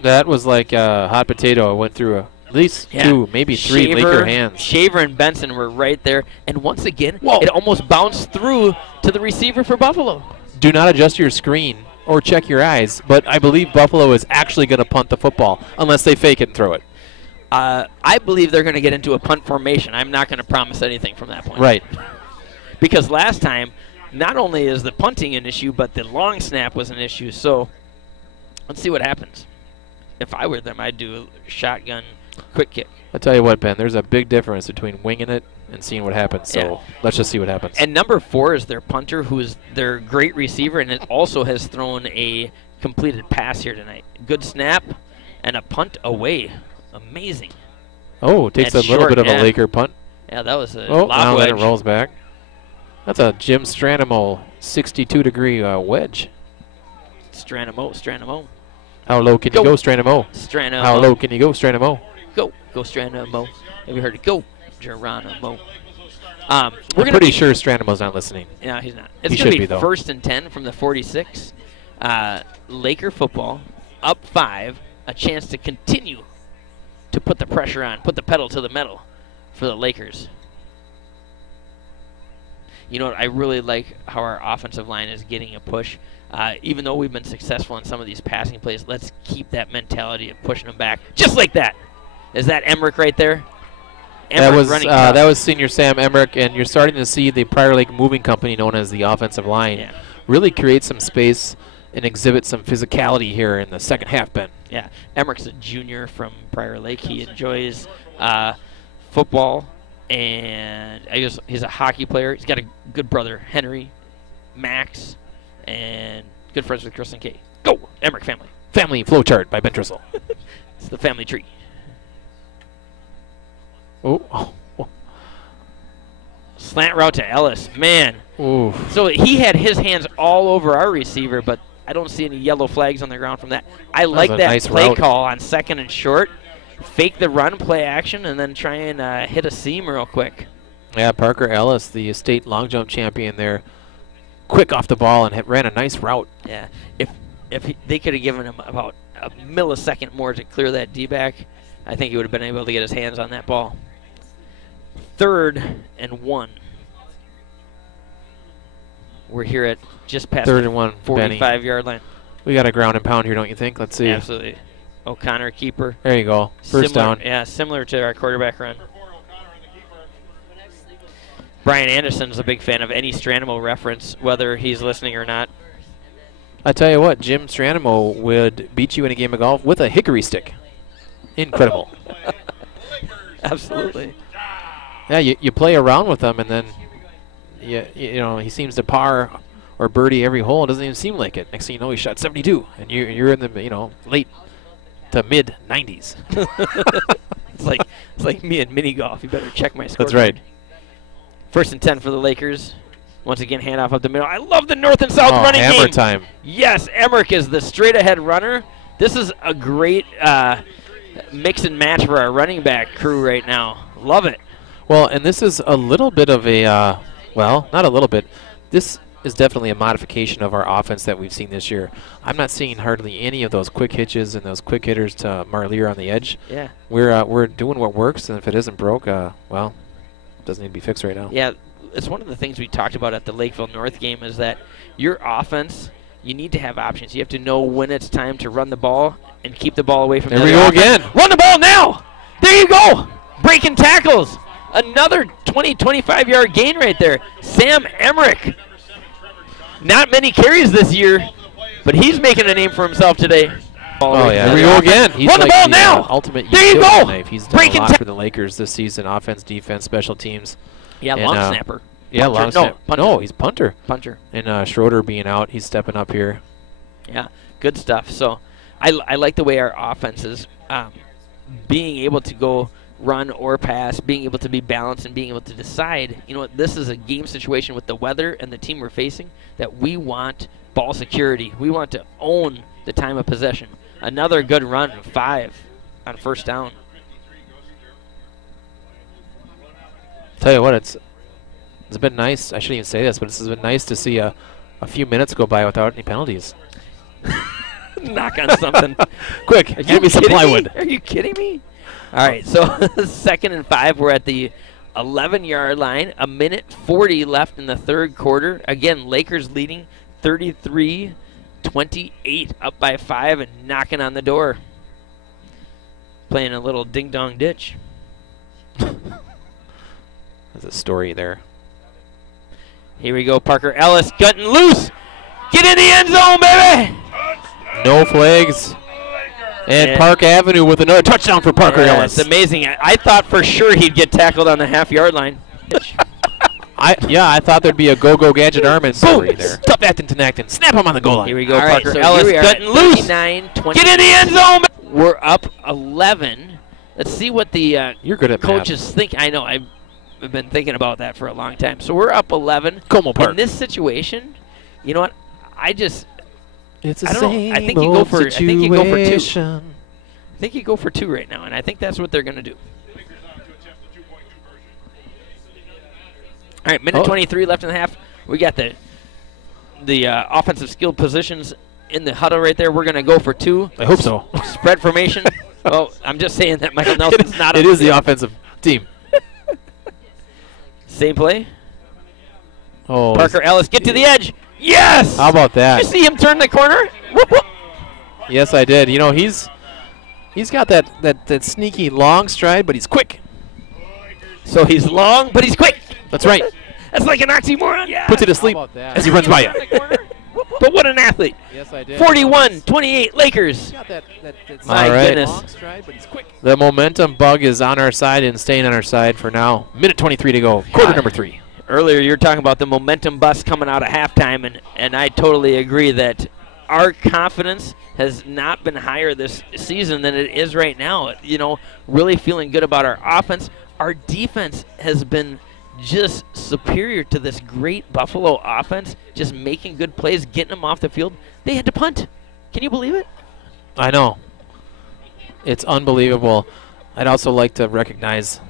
That was like a hot potato. It went through at least 2, maybe 3 Laker hands. Shaver and Benson were right there. And once again, Whoa. it almost bounced through to the receiver for Buffalo. Do not adjust your screen or check your eyes, but I believe Buffalo is actually going to punt the football unless they fake it and throw it. I believe they're going to get into a punt formation. I'm not going to promise anything from that point. Right. Because last time, not only is the punting an issue, but the long snap was an issue. So let's see what happens. If I were them, I'd do a shotgun quick kick. I'll tell you what, Ben, there's a big difference between winging it and seeing what happens. So let's just see what happens. And number 4 is their punter, who is their great receiver, and it also has thrown a completed pass here tonight. Good snap and a punt away. Amazing. Oh, takes That's a little short, bit of a Laker punt. Yeah, that was a Oh, lob now wedge. then it rolls back. That's a Jim Stranamo 62-degree wedge. Stranamo. How low can you go, Stranamo? Stranamo. How low can you go, Stranamo? Go Stranamo. Have you heard it? Go, Geronimo. I'm pretty sure Stranamo's not listening. No, he's not. It's He going should to be, be though. 1st and 10 from the 46. Laker football, up 5, a chance to continue to put the pressure on, put the pedal to the metal for the Lakers. You know what? I really like how our offensive line is getting a push. Even though we've been successful in some of these passing plays, let's keep that mentality of pushing them back. Just like that. Is that Emmerich right there? That was senior Sam Emmerich, and you're starting to see the Prior Lake Moving Company, known as the offensive line, really create some space and exhibit some physicality here in the second half, Ben. Yeah, Emmerich's a junior from Prior Lake. He enjoys football, and he's a hockey player. He's got a good brother, Henry, Max, and good friends with Chris and Kay. Go, Emmerich family. Family Flowchart by Ben Trissel. It's the family tree. Oh. Slant route to Ellis. Man. Ooh. So he had his hands all over our receiver, but I don't see any yellow flags on the ground from that. I like that nice play route. call on 2nd and short. Fake the run, play action, and then try and hit a seam real quick. Yeah, Parker Ellis, the state long jump champion there, quick off the ball and ran a nice route. Yeah. If they could have given him about a millisecond more to clear that D-back, I think he would have been able to get his hands on that ball. 3rd and 1. We're here at just past 3rd and 1, 45-yard line. We got a ground and pound here, don't you think? Let's see. Absolutely. O'Connor, keeper. There you go. First down. Yeah, similar to our quarterback run. Brian Anderson's a big fan of any Stranamo reference, whether he's listening or not. I tell you what, Jim Stranamo would beat you in a game of golf with a hickory stick. Incredible. Absolutely. Yeah, you play around with them, and then you know he seems to par or birdie every hole. It doesn't even seem like it. Next thing you know, he shot 72, and you're in the late to mid 90s. It's like me in mini golf. You better check my score. That's right. 1st and 10 for the Lakers. Once again, handoff up the middle. I love the north and south running hammer game. Time. Yes, Emmerich is the straight-ahead runner. This is a great mix and match for our running back crew right now. Love it. Well, and this is a little bit of a, well, not a little bit. This is definitely a modification of our offense that we've seen this year. I'm not seeing hardly any of those quick hitches and those quick hitters to Marlier on the edge. Yeah. We're doing what works, and if it isn't broke, well, it doesn't need to be fixed right now. Yeah, it's one of the things we talked about at the Lakeville North game is that your offense, you need to have options. You have to know when it's time to run the ball and keep the ball away from There the we go offense. again. Run the ball now. There you go. Breaking tackles. Another 20, 25-yard gain right there. Sam Emmerich. Not many carries this year, but he's making a name for himself today. Oh, yeah. There we go again. He's Run the like ball the now. Ultimate There you utility go. knife. He's done Breaking a lot for the Lakers this season. Offense, defense, special teams. Yeah, And, long snapper. Yeah, Puncher. long snap. punter. No, he's punter. Puncher. And Schroeder being out, he's stepping up here. Yeah, good stuff. So I like the way our offense is being able to go run or pass, being able to be balanced and being able to decide, you know what, this is a game situation with the weather and the team we're facing that we want ball security. We want to own the time of possession. Another good run, 5 on 1st down. Tell you what, it's been nice. I shouldn't even say this, but this has been nice to see a few minutes go by without any penalties. Knock on something. Quick, Are give you me some kidding plywood. Me? Are you kidding me? All right, so 2nd and 5. We're at the 11-yard line. 1:40 left in the third quarter. Again, Lakers leading 33-28, up by 5 and knocking on the door. Playing a little ding-dong ditch. There's a story there. Here we go, Parker Ellis cutting loose. Get in the end zone, baby! No flags. And Yeah. Park Avenue with another touchdown for Parker Yeah, Ellis. it's amazing. I thought for sure he'd get tackled on the half-yard line. I thought there'd be a go-go gadget arm story Boom. there. Stuff that into Acton. Snap him on the goal line. Here we go, All right, Parker so Ellis here we are cutting at loose. 39-20. Get in the end zone. We're up 11. Let's see what the You're good at coaches think. I know. I've been thinking about that for a long time. So we're up 11. Como Park. In this situation, you know what? It's I don't know. I think you go for. I think you go for 2. situation. I think you go for 2 right now, and I think that's what they're going to do. All right, minute 23 left in the half. We got the offensive skill positions in the huddle right there. We're going to go for 2. I hope so. Spread formation. Well, I'm just saying that Michael Nelson's not. It is the offensive team. Same play. Oh, Parker Ellis, get to the edge. Yes! How about that? Did you see him turn the corner? Whoop, whoop. Yes, I did. You know, he's got that sneaky long stride, but he's quick. So he's long, but he's quick. That's right. That's like an oxymoron. Yeah. Puts you to sleep as he runs by you. But what an athlete. Yes, I did. 41-28 Lakers. My right. goodness. The momentum bug is on our side and staying on our side for now. Minute 23 to go. Quarter number 3. Earlier you were talking about the momentum bus coming out of halftime, and I totally agree that our confidence has not been higher this season than it is right now. You know, really feeling good about our offense. Our defense has been just superior to this great Buffalo offense, just making good plays, getting them off the field. They had to punt. Can you believe it? I know. It's unbelievable. I'd also like to recognize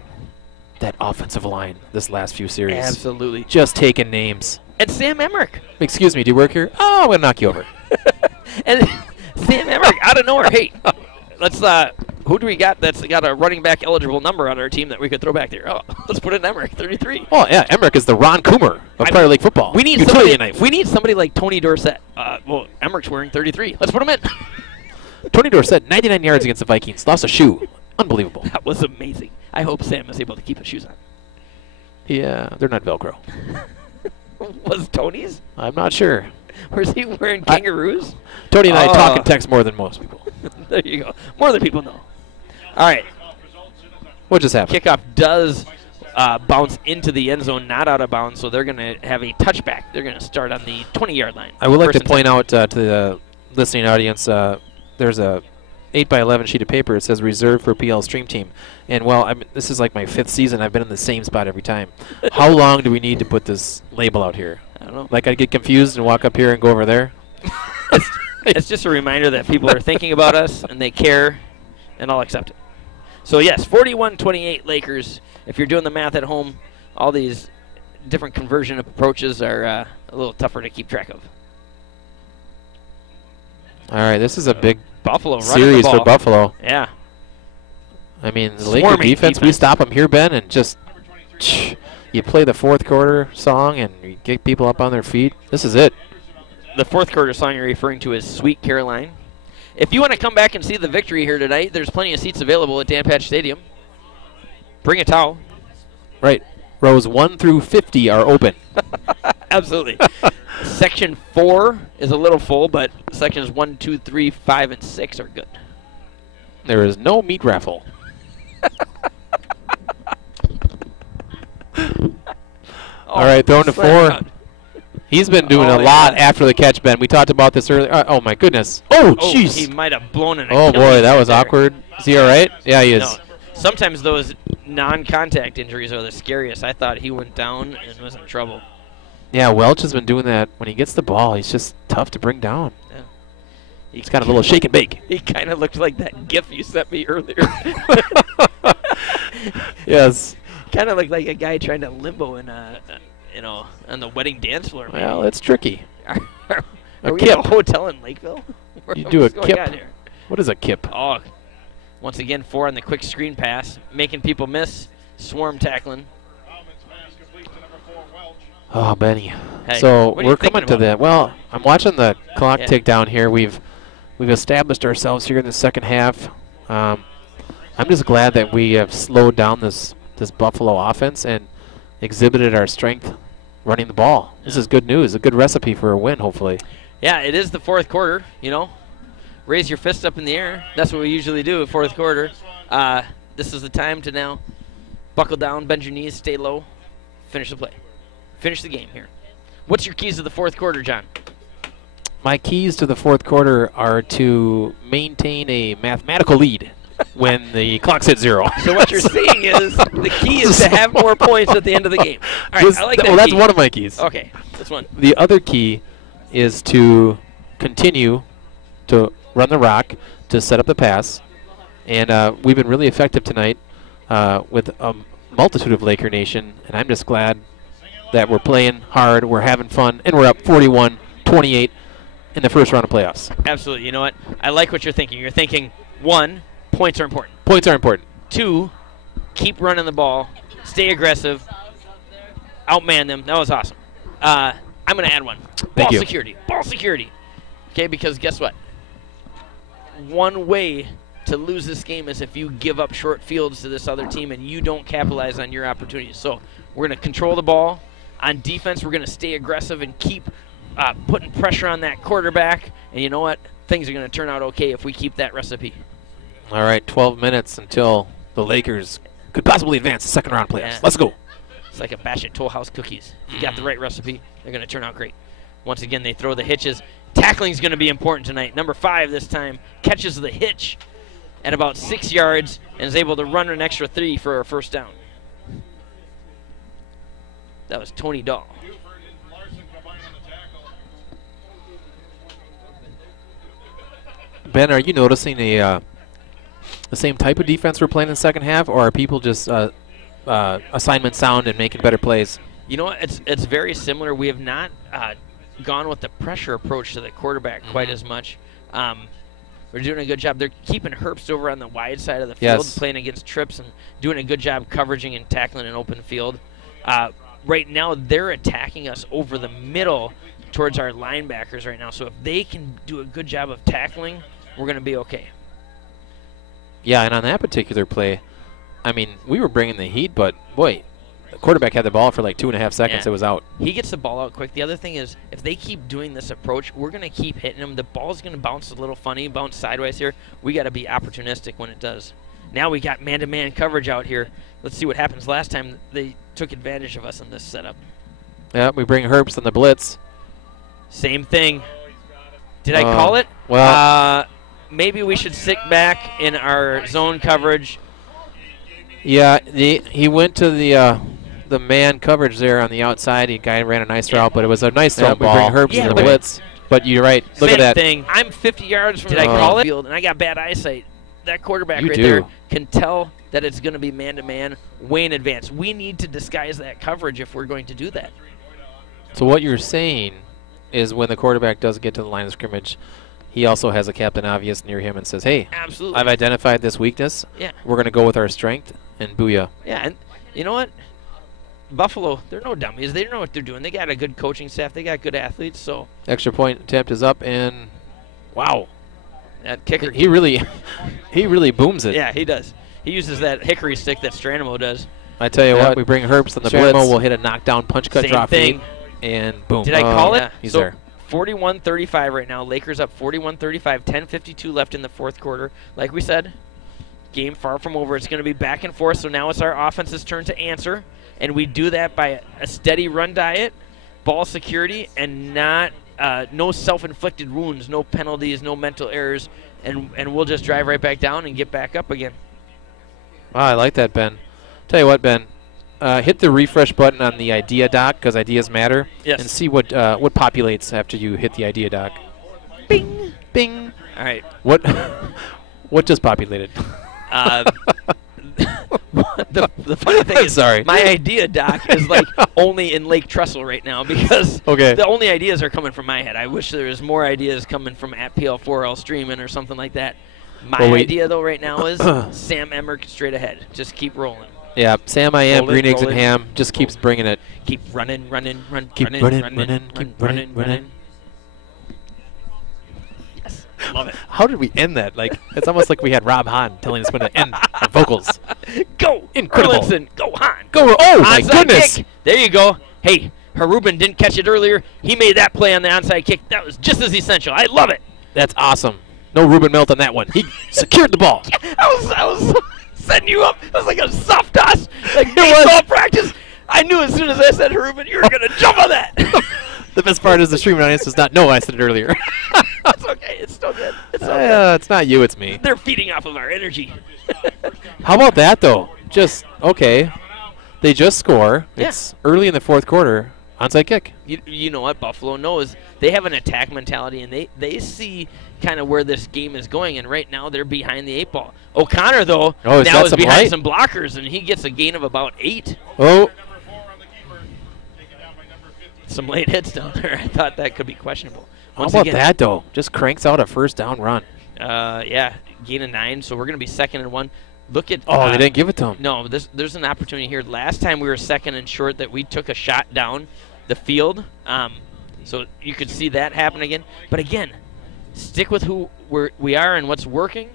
that offensive line this last few series. Absolutely. Just taking names. And Sam Emmerich. Excuse me, do you work here? Oh, I'm going to knock you over. And Sam Emmerich out of nowhere. Hey, let's who do we got that's got a running back eligible number on our team that we could throw back there? Oh, let's put in Emmerich, 33. Oh, yeah, Emmerich is the Ron Coomer of Prior League football. We need Utility somebody, knife. we need somebody like Tony Dorsett. Well, Emmerich's wearing 33. Let's put him in. Tony Dorsett, 99 yards against the Vikings. Lost a shoe. Unbelievable. That was amazing. I hope Sam is able to keep his shoes on. Yeah, they're not Velcro. Was Tony's? I'm not sure. Was he wearing kangaroos? Tony and I talk and text more than most people. There you go. More than people know. All right. What just happened? Kickoff does bounce into the end zone, not out of bounds, so they're going to have a touchback. They're going to start on the 20-yard line. I would like to point out to the listening audience, there's a 8x11 sheet of paper. It says reserved for PL Stream Team. And, well, this is like my 5th season. I've been in the same spot every time. How long do we need to put this label out here? I don't know. Like I'd get confused and walk up here and go over there? It's just a reminder that people are thinking about us and they care, and I'll accept it. So, yes, 41-28 Lakers. If you're doing the math at home, all these different conversion approaches are a little tougher to keep track of. All right, this is a big Buffalo series for Buffalo. Yeah. I mean, the Laker defense, we stop them here, Ben, and just you play the fourth quarter song and you get people up on their feet. This is it. The fourth quarter song you're referring to is Sweet Caroline. If you want to come back and see the victory here tonight, there's plenty of seats available at Dan Patch Stadium. Bring a towel. Right. Rows 1 through 50 are open. Absolutely. Section 4 is a little full, but sections 1, 2, 3, 5, and 6 are good. There is no meat raffle. All right, throwing to 4. He's been doing a lot after the catch, Ben. We talked about this earlier. Oh, my goodness. Oh, jeez. He might have blown an Oh, boy, that was awkward. Is he all right? Yeah, he is. No. Sometimes those non-contact injuries are the scariest. I thought he went down and was in trouble. Yeah, Welch has been doing that. When he gets the ball, he's just tough to bring down. Yeah. He's got a little shake and bake. He kind of looked like that GIF you sent me earlier. Yes. Kind of looked like a guy trying to limbo in on the wedding dance floor. Maybe. Well, it's tricky. Are we kip. in a hotel in Lakeville? You do a What's going kip. on here? What is a kip? Oh, once again, 4 on the quick screen pass, making people miss, swarm tackling. Almond's pass complete to number 4, Welch. Oh, Benny. Hey, So what are you we're thinking coming to about? that. Well, I'm watching the clock Yeah. tick down here. We've established ourselves here in the second half. I'm just glad that we have slowed down this Buffalo offense and exhibited our strength running the ball. This is good news, a good recipe for a win, hopefully. Yeah, it is the fourth quarter, you know. Raise your fist up in the air. That's what we usually do at fourth quarter. This is the time to now buckle down, bend your knees, stay low, finish the play. Finish the game here. What's your keys to the fourth quarter, John? My keys to the fourth quarter are to maintain a mathematical lead when the clock's hit 0. So what you're saying is the key is to have more points at the end of the game. All right, Just- I like that well, that's key. one of my keys. Okay, that's one. The other key is to continue to run the rock, to set up the pass. And we've been really effective tonight with a multitude of Laker Nation, and I'm just glad that we're playing hard, we're having fun, and we're up 41-28 in the first round of playoffs. Absolutely. You know what? I like what you're thinking. You're thinking, 1, points are important. Points are important. 2, keep running the ball, stay aggressive, outman them. That was awesome. I'm going to add one. Thank Ball you. security. Ball security. Okay, because guess what? One way to lose this game is if you give up short fields to this other team and you don't capitalize on your opportunities. So we're going to control the ball. On defense, we're going to stay aggressive and keep putting pressure on that quarterback. And you know what? Things are going to turn out okay if we keep that recipe. All right, 12 minutes until the Lakers could possibly advance the second round playoffs. Yeah. Let's go. It's like a batch of Toll House cookies. If you got the right recipe, they're going to turn out great. Once again, they throw the hitches. Tackling is going to be important tonight. Number 5 this time catches the hitch at about 6 yards and is able to run an extra 3 for a first down. That was Tony Dahl. Buford and Larson combined on the tackle. Ben, are you noticing the same type of defense we're playing in the second half, or are people just assignment sound and making better plays? You know what? It's very similar. We have not gone with the pressure approach to the quarterback quite as much. We're doing a good job. They're keeping Herbst over on the wide side of the field, Yes. playing against trips and doing a good job coveraging and tackling an open field. Right now, they're attacking us over the middle towards our linebackers right now. So if they can do a good job of tackling, we're going to be okay. Yeah, and on that particular play, I mean, we were bringing the heat, but boy, the quarterback had the ball for like 2.5 seconds. Yeah. It was out. He gets the ball out quick. The other thing is, if they keep doing this approach, we're going to keep hitting them. The ball's going to bounce a little funny, bounce sideways here. We got to be opportunistic when it does. Now we got man-to-man coverage out here. Let's see what happens. Last time they took advantage of us in this setup. Yeah, we bring Herbst on the blitz. Same thing. Did I call it? Well, Maybe we should sit back in our zone coverage. yeah, he went to the man coverage there on the outside. The guy ran a nice route, but it was a nice throw ball. We bring Herbst Yeah, in the but- blitz. But you're right. Look Same at that. thing. I'm 50 yards from Did I the call green it? field, and I got bad eyesight. That quarterback You right do. there can tell that it's going to be man-to-man way in advance. We need to disguise that coverage if we're going to do that. So what you're saying is when the quarterback does get to the line of scrimmage, he also has a captain obvious near him and says, hey, Absolutely. I've identified this weakness. Yeah. We're going to go with our strength, and booyah. Yeah, and you know what? Buffalo, they're no dummies. They know what they're doing. They got a good coaching staff. They got good athletes. So Extra point attempt is up, and wow. that kicker, He really he really booms it. yeah, he does. He uses that hickory stick that Stranamo does. I tell you Yeah. what, we bring Herbst on the Blitz. blitz. We'll hit a knockdown punch cut Same drop thing. feed, and boom. Did I call it? Yeah, he's So there. 41-35 right now. Lakers up 41-35. 10:52 left in the fourth quarter. Like we said, game far from over. It's going to be back and forth. So now it's our offense's turn to answer, and we do that by a steady run diet, ball security, and not no self-inflicted wounds, no penalties, no mental errors, and we'll just drive right back down and get back up again. Wow, I like that, Ben. Tell you what, Ben, hit the refresh button on the idea doc because ideas matter. Yes. And see what populates after you hit the idea doc. Bing. Bing. All right. What what just populated? The funny thing is, sorry. my idea, Doc, is like only in Lake Trestle right now because Okay. the only ideas are coming from my head. I wish there was more ideas coming from at PL4L streaming or something like that. My Well, idea, though, right now is Sam Emmerich straight ahead. Just keep rolling. Yeah, Sam I am, Rolling, green eggs and rolling. ham, just keeps bringing it. Keep running, Keep running, keep running. Yes, love it. How did we end that? Like, it's almost like we had Rob Hahn telling us when to end our vocals. Go, Incredible. Erlinson. Go, Han. Go! Oh my Onside goodness! kick. There you go. Hey, Harubin didn't catch it earlier. He made that play on the onside kick. That was just as essential. I love it. That's awesome. No Ruben Melt on that one. He secured the ball. I was setting you up. It was like a soft toss, like baseball practice. I knew as soon as I said Harubin, you were going to jump on that. The best part is the streaming audience does not know I said it earlier. It's okay. It's still good. It's still good. It's not you, it's me. They're feeding off of our energy. How about that, though? Just, okay. They just score. Yeah. It's early in the fourth quarter. Onside kick. You know what Buffalo knows? They have an attack mentality, and they see kind of where this game is going, and right now they're behind the 8 ball. O'Connor, though, Oh, he's now got is some behind light. some blockers, and he gets a gain of about 8. Oh, Number 4 on the keeper, taken down by number 50. Some late hits down there. I thought that could be questionable. how Once about again, that, though? Just cranks out a first down run. Yeah, gain of 9, so we're going to be 2nd and 1. Look at Oh, they didn't give it to him. No, there's an opportunity here. Last time we were 2nd and short that we took a shot down the field. So you could see that happen again. But again, stick with who we are and what's working.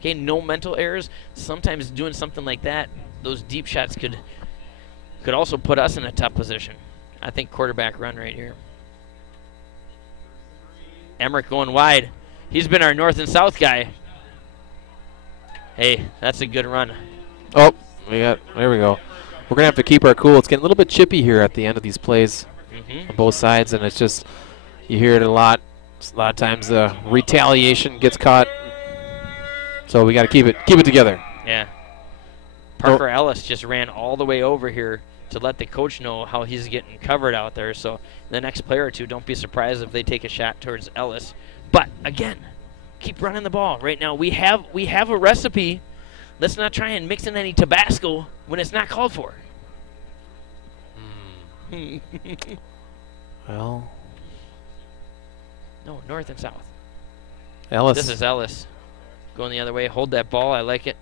Okay, no mental errors. Sometimes doing something like that, those deep shots could also put us in a tough position. I think quarterback run right here. Emmerich going wide. He's been our north and south guy. Hey, that's a good run. Oh, there we go. We're going to have to keep our cool. It's getting a little bit chippy here at the end of these plays on both sides, and it's just, you hear it a lot. A lot of times the retaliation gets caught, so we got to keep it together. Yeah. Parker Ellis just ran all the way over here to let the coach know how he's getting covered out there. So the next player or two, don't be surprised if they take a shot towards Ellis. But again, keep running the ball. Right now we have a recipe. Let's not try and mix in any Tabasco when it's not called for. Well, No, north and south. Ellis. This is Ellis going the other way. Hold that ball. I like it.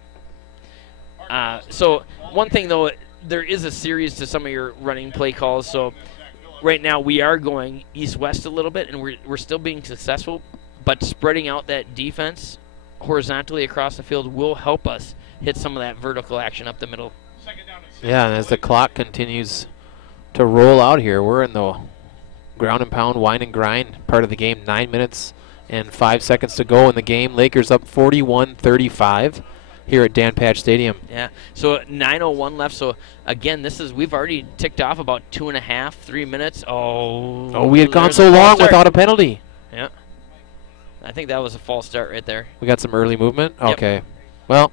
So one thing, though, there is a series to some of your running play calls. So right now we are going east-west a little bit, and we're still being successful. But spreading out that defense horizontally across the field will help us hit some of that vertical action up the middle. Yeah, and as the clock continues to roll out here, we're in the ground and pound, wine and grind part of the game. 9 minutes and 5 seconds to go in the game. Lakers up 41-35 here at Dan Patch Stadium. Yeah, so 9:01 left. So again, we've already ticked off about 2.5, 3 minutes. Oh, We had gone there's so a false long start. without a penalty. Yeah, I think that was a false start right there. We got some early movement. Yep. Okay, well,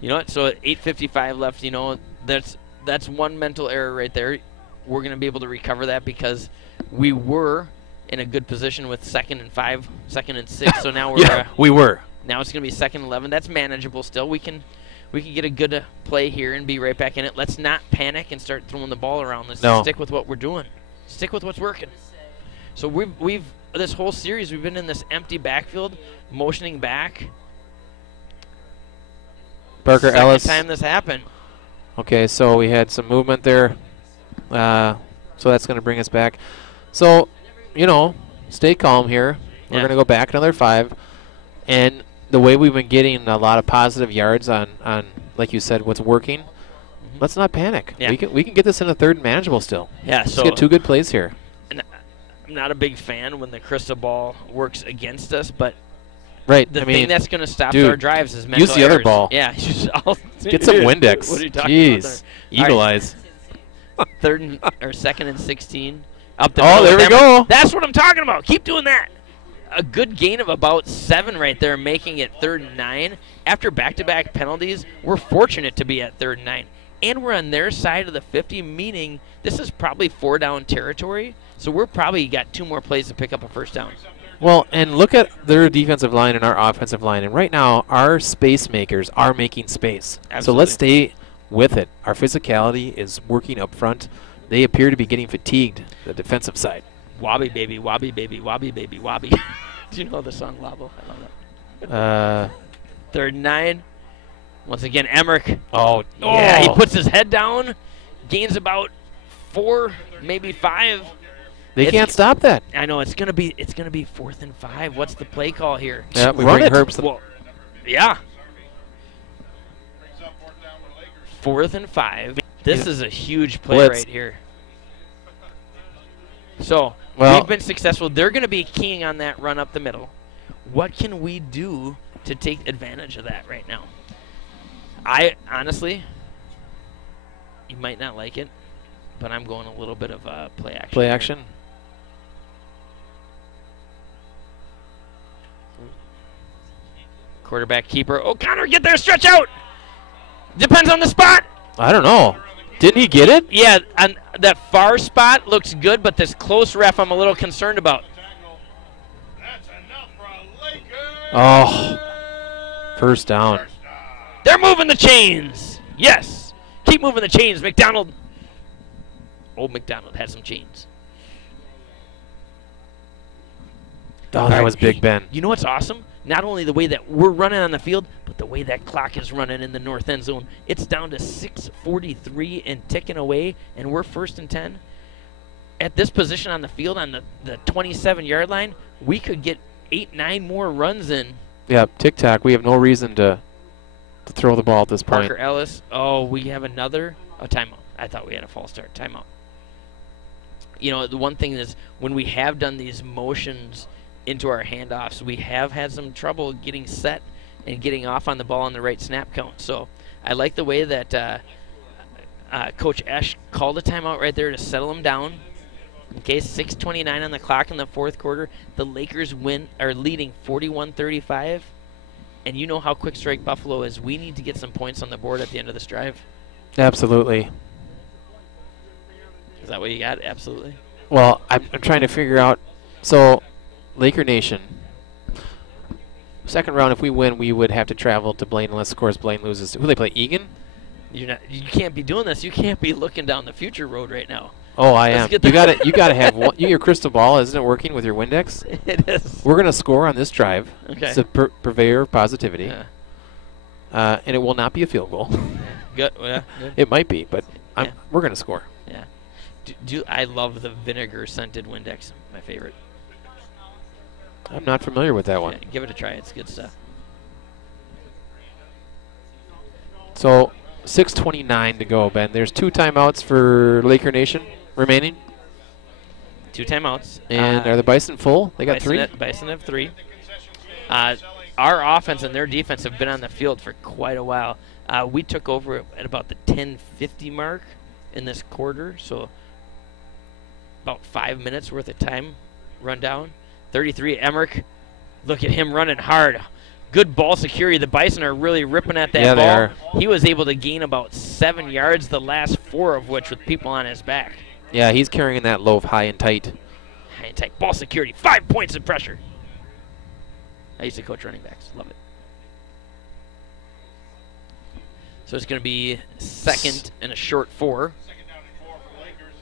You know what? So at 8:55 left. You know, that's one mental error right there. We're going to be able to recover that because we were in a good position with 2nd and 5, 2nd and 6. So now we're yeah, we were. now it's going to be 2nd and 11. That's manageable still. We can get a good play here and be right back in it. Let's not panic and start throwing the ball around. Let's stick with what we're doing. Stick with what's working. So we've this whole series we've been in this empty backfield, motioning back. Parker Second Ellis. time this happened. Okay, so we had some movement there. So that's going to bring us back. So, stay calm here. We're Yeah. going to go back another 5. And the way we've been getting a lot of positive yards on like you said, what's working, let's not panic. Yeah. We can get this in a third and manageable still. Yeah, Let's so get 2 good plays here. and I'm not a big fan when the crystal ball works against us, but Right. the I thing mean, that's going to stop dude, our drives is mental use the other errors. ball. Yeah. get some Windex. What are you talking about Jeez. there? Eagle All right. eyes. 2nd and 16. Up the Oh, middle there with we them. go. That's what I'm talking about. Keep doing that. A good gain of about 7 right there, making it 3rd and 9. After back-to-back penalties, we're fortunate to be at 3rd and 9. And we're on their side of the 50, meaning this is probably 4-down territory. So we're probably got 2 more plays to pick up a first down. Well, and look at their defensive line and our offensive line. And right now, our space makers are making space. Absolutely. So let's stay with it. Our physicality is working up front. They appear to be getting fatigued, the defensive side. Wobby baby, wobby baby, wobby baby, wobby. Do you know the song Wobble? I love that. 3rd and 9. Once again, Emmerich. Oh, Yeah, he puts his head down, gains about 4, maybe 5. They can't stop that. I know it's gonna be 4th and 5. What's the play call here? Yeah, we Run bring it. Herbst. Well, yeah. 4th and 5. This is a huge play Blitz. right here. So Well- we've been successful. They're going to be keying on that run up the middle. What can we do to take advantage of that right now? I honestly, you might not like it, but I'm going a little bit of play action. Play here. action. Quarterback keeper. O'Connor, get there, stretch out. Depends on the spot. I don't know. Didn't he get it? Yeah, and that far spot looks good, but this close ref I'm a little concerned about. That's enough for a Laker. Oh, first down. They're moving the chains. Yes. Keep moving the chains, McDonald. Old McDonald had some chains. Oh, that was Big Ben. You know what's awesome? Not only the way that we're running on the field, but the way that clock is running in the north end zone. It's down to 6:43 and ticking away, and we're 1st and 10. At this position on the field, on the 27-yard line, we could get 8, 9 more runs in. Yeah, tic-tac. We have no reason to throw the ball at this point. Parker Ellis. Oh, we have another timeout. I thought we had a false start. Timeout. You know, the one thing is when we have done these motions into our handoffs, we have had some trouble getting set and getting off on the ball on the right snap count. So I like the way that Coach Esch called a timeout right there to settle him down. Okay, 6:29 on the clock in the 4th quarter. The Lakers are leading 41-35. And you know how quick strike Buffalo is. We need to get some points on the board at the end of this drive. Absolutely. Is that what you got? Absolutely. Well, I'm trying to figure out. So, Laker Nation. Second round, if we win, we would have to travel to Blaine unless, of course, Blaine loses. Who they play? Egan? You can't be doing this. You can't be looking down the future road right now. Oh, I Let's am. get You the- got to. You got to have one. Your crystal ball isn't it working with your Windex? It is. We're gonna score on this drive. Okay. It's a purveyor of positivity, Yeah. and it will not be a field goal. Good. Yeah. Good. It might be, but Yeah. we're gonna score. Yeah. I love the vinegar scented Windex. My favorite. I'm not familiar with that one. Yeah, give it a try. It's good stuff. So 6:29 to go, Ben. There's 2 timeouts for Laker Nation remaining. 2 timeouts. And are the Bison full? They got 3? Bison have 3. Our offense and their defense have been on the field for quite a while. We took over at about the 10:50 mark in this quarter, so about 5 minutes worth of time run down. 33, Emmerich. Look at him running hard. Good ball security. The Bison are really ripping at that Yeah, ball. they are. He was able to gain about 7 yards, the last 4 of which with people on his back. Yeah, he's carrying that loaf high and tight. High and tight. Ball security. 5 points of pressure. I used to coach running backs. Love it. So it's going to be 2nd and a short 4. Second down and 4 for the Lakers.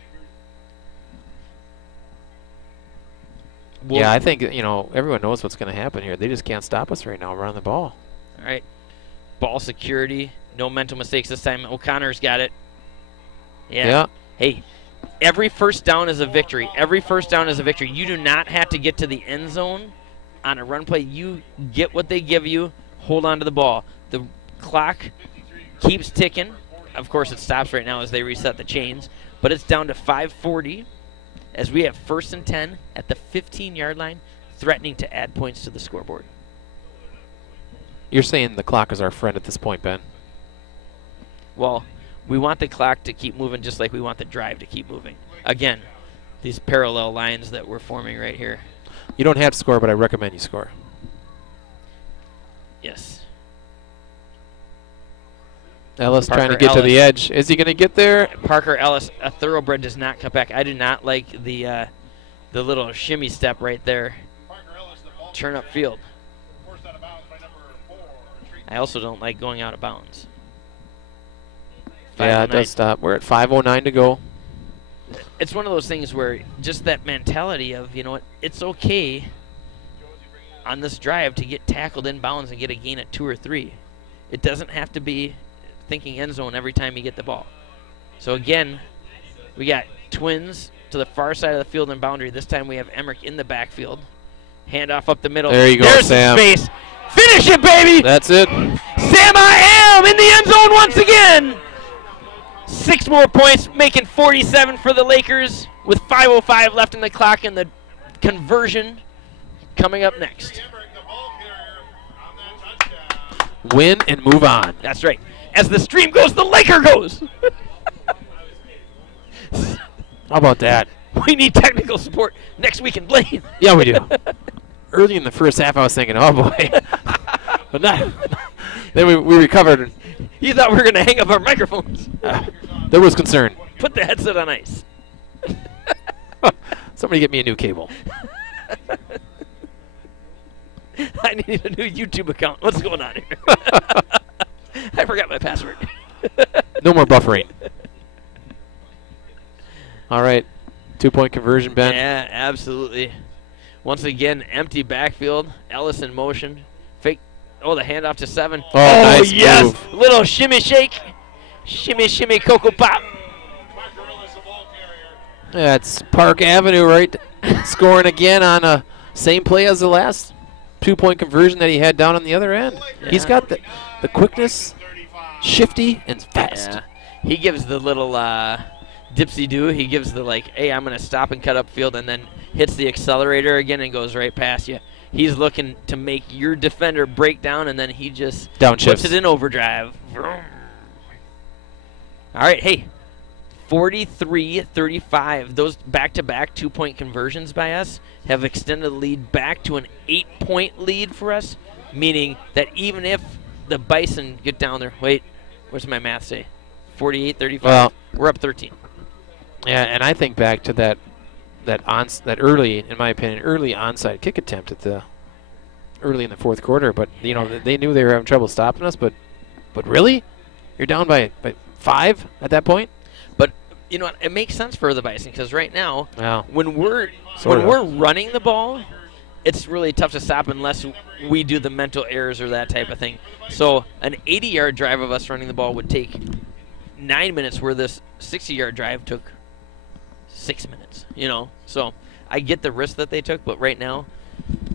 Yeah, I think everyone knows what's going to happen here. They just can't stop us right now. We're on the ball. All right. Ball security. No mental mistakes this time. O'Connor's got it. Yeah. Hey, every first down is a victory. Every first down is a victory. You do not have to get to the end zone on a run play. You get what they give you. Hold on to the ball. The clock keeps ticking. Of course, it stops right now as they reset the chains. But it's down to 5:40 as we have 1st and 10 at the 15-yard line, threatening to add points to the scoreboard. You're saying the clock is our friend at this point, Ben. Well, we want the clock to keep moving just like we want the drive to keep moving. Again, these parallel lines that we're forming right here. You don't have to score, but I recommend you score. Yes. Ellis trying to Parker get to the Ellis. edge. Is he going to get there? Parker Ellis, a thoroughbred, does not cut back. I do not like the little shimmy step right there. Parker Ellis turn up field. Forced out of bounds by number 4. I also don't like going out of bounds. Yeah, it 5:09. does stop. We're at 5:09 to go. It's one of those things where just that mentality of, you know what, it's okay on this drive to get tackled in bounds and get a gain at 2 or 3. It doesn't have to be thinking end zone every time you get the ball. So again, we got Twins to the far side of the field and boundary. This time we have Emmerich in the backfield. Handoff up the middle. There you go, There's Sam. some space. Finish it, baby! That's it. Sam I am in the end zone once again. 6 more points, making 47 for the Lakers with 5:05 left in the clock, and the conversion coming up next. Emmerich, the ball carrier on that touchdown. Win and move on. That's right. As the stream goes, the Laker goes. How about that? We need technical support next week in Blaine. Yeah, we do. Early in the first half, I was thinking, oh boy. But not. Then we recovered. You thought we were going to hang up our microphones. There was concern. Put the headset on ice. Somebody get me a new cable. I need a new YouTube account. What's going on here? I forgot my password. No more buffering. All right. 2-point conversion, Ben. Yeah, absolutely. Once again, empty backfield. Ellis in motion. Fake. Oh, the handoff to 7. Oh, nice yes. move. Little shimmy shake. Shimmy, shimmy, cocoa pop. Parker Ellis, the ball carrier. That's Park Avenue, right? Scoring again on a same play as the last 2-point conversion that he had down on the other end. Yeah. He's got the quickness, 35. shifty, and fast. Yeah. He gives the little dipsy-do. He gives the, like, hey, I'm going to stop and cut upfield, and then hits the accelerator again and goes right past you. He's looking to make your defender break down, and then he just Downshifts. puts it in overdrive. Vroom. All right, hey, 43-35. Those back-to-back 2-point conversions by us have extended the lead back to an 8-point lead for us, meaning that even if the Bison get down there, wait, what's my math say? 48-35. Well, we're up 13. Yeah, and I think back to that early, in my opinion, early onside kick attempt at the early in the fourth quarter. But you know, they knew they were having trouble stopping us. But really, you're down by 5 at that point. But you know what? It makes sense for the Bison because right now, Wow. when we're Sorta. running the ball, it's really tough to stop unless we do the mental errors or that type of thing. So an 80-yard drive of us running the ball would take 9 minutes, where this 60-yard drive took 6 minutes. You know, so I get the risk that they took, but right now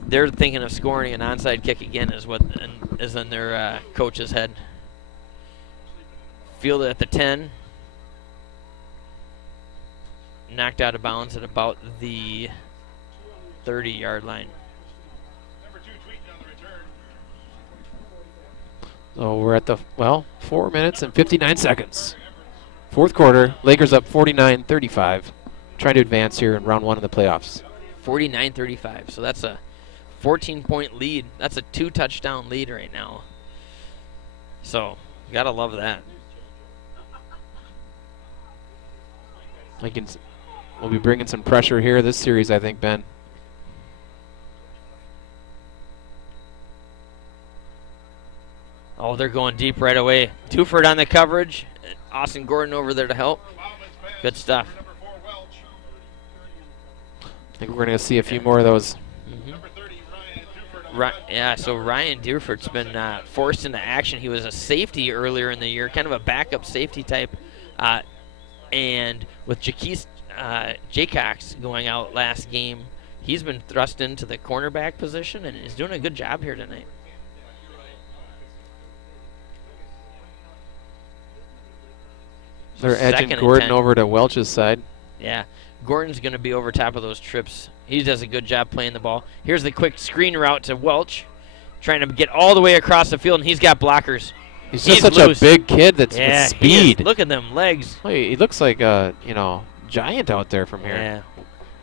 they're thinking of scoring an onside kick again, is in their coach's head. Field it at the 10. Knocked out of bounds at about the 30-yard line. Number 2 tweeting on the return. So we're at the 4 minutes and 59 seconds. Fourth quarter, Lakers up 49-35, trying to advance here in round 1 of the playoffs. 49-35. So that's a 14-point lead. That's a 2-touchdown lead right now. So gotta love that. We'll be bringing some pressure here this series, I think, Ben. Oh, they're going deep right away. Tuford on the coverage. Austin Gordon over there to help. Good stuff. Number 4 Welch. I think we're going to see a few more of those. Number 30 Ryan Duford. Yeah, so Ryan Duford's been forced into action. He was a safety earlier in the year, kind of a backup safety type. And with Jaquise Jaycox going out last game, he's been thrust into the cornerback position and is doing a good job here tonight. They're edging Second and Gordon 10. over to Welch's side. Yeah, Gordon's going to be over top of those trips. He does a good job playing the ball. Here's the quick screen route to Welch, trying to get all the way across the field, and he's got blockers. He's just He's such loose. a big kid that's Yeah, with he is. speed. Look at them legs. Oh, he looks like a giant out there from here. Yeah,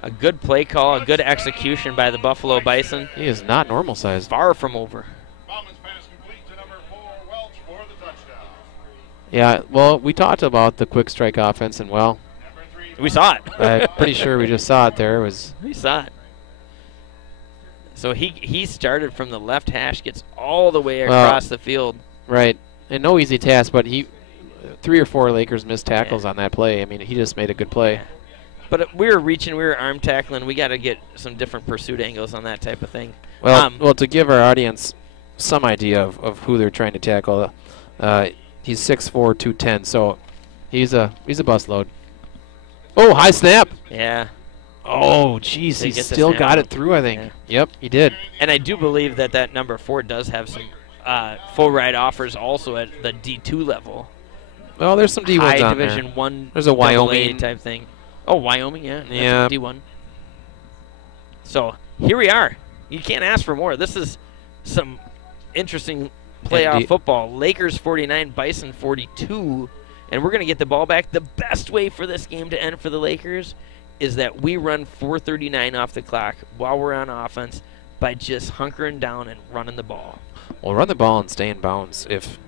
a good play call, a good execution by the Buffalo Bison. He is not normal sized. Far from over. Bauman's pass complete to number 4 Welch for the touchdown. Yeah, well, we talked about the quick strike offense, and well, Number 3 We saw it. I'm pretty sure we just saw it there. It was We saw it. So he started from the left hash, gets all the way across the field. Right. And no easy task, but 3 or 4 Lakers missed tackles on that play. I mean, he just made a good play. Yeah. But we were reaching, we were arm tackling. We got to get some different pursuit angles on that type of thing. Well, to give our audience some idea of who they're trying to tackle, he's 6'4", 210, so he's a bus load. Oh, high snap. Yeah. Oh, jeez, he still got it through, I think. Yeah. Yep, he did. And I do believe that number 4 does have some full ride offers also at the D2 level. Well, there's some D1s High on Division there. 1 There's a Wyoming type thing. Oh, Wyoming, yeah. Yeah. D1. So here we are. You can't ask for more. This is some interesting playoff football. Lakers 49, Bison 42. And we're going to get the ball back. The best way for this game to end for the Lakers is that we run 4:39 off the clock while we're on offense by just hunkering down and running the ball. Well, run the ball and stay in bounds if,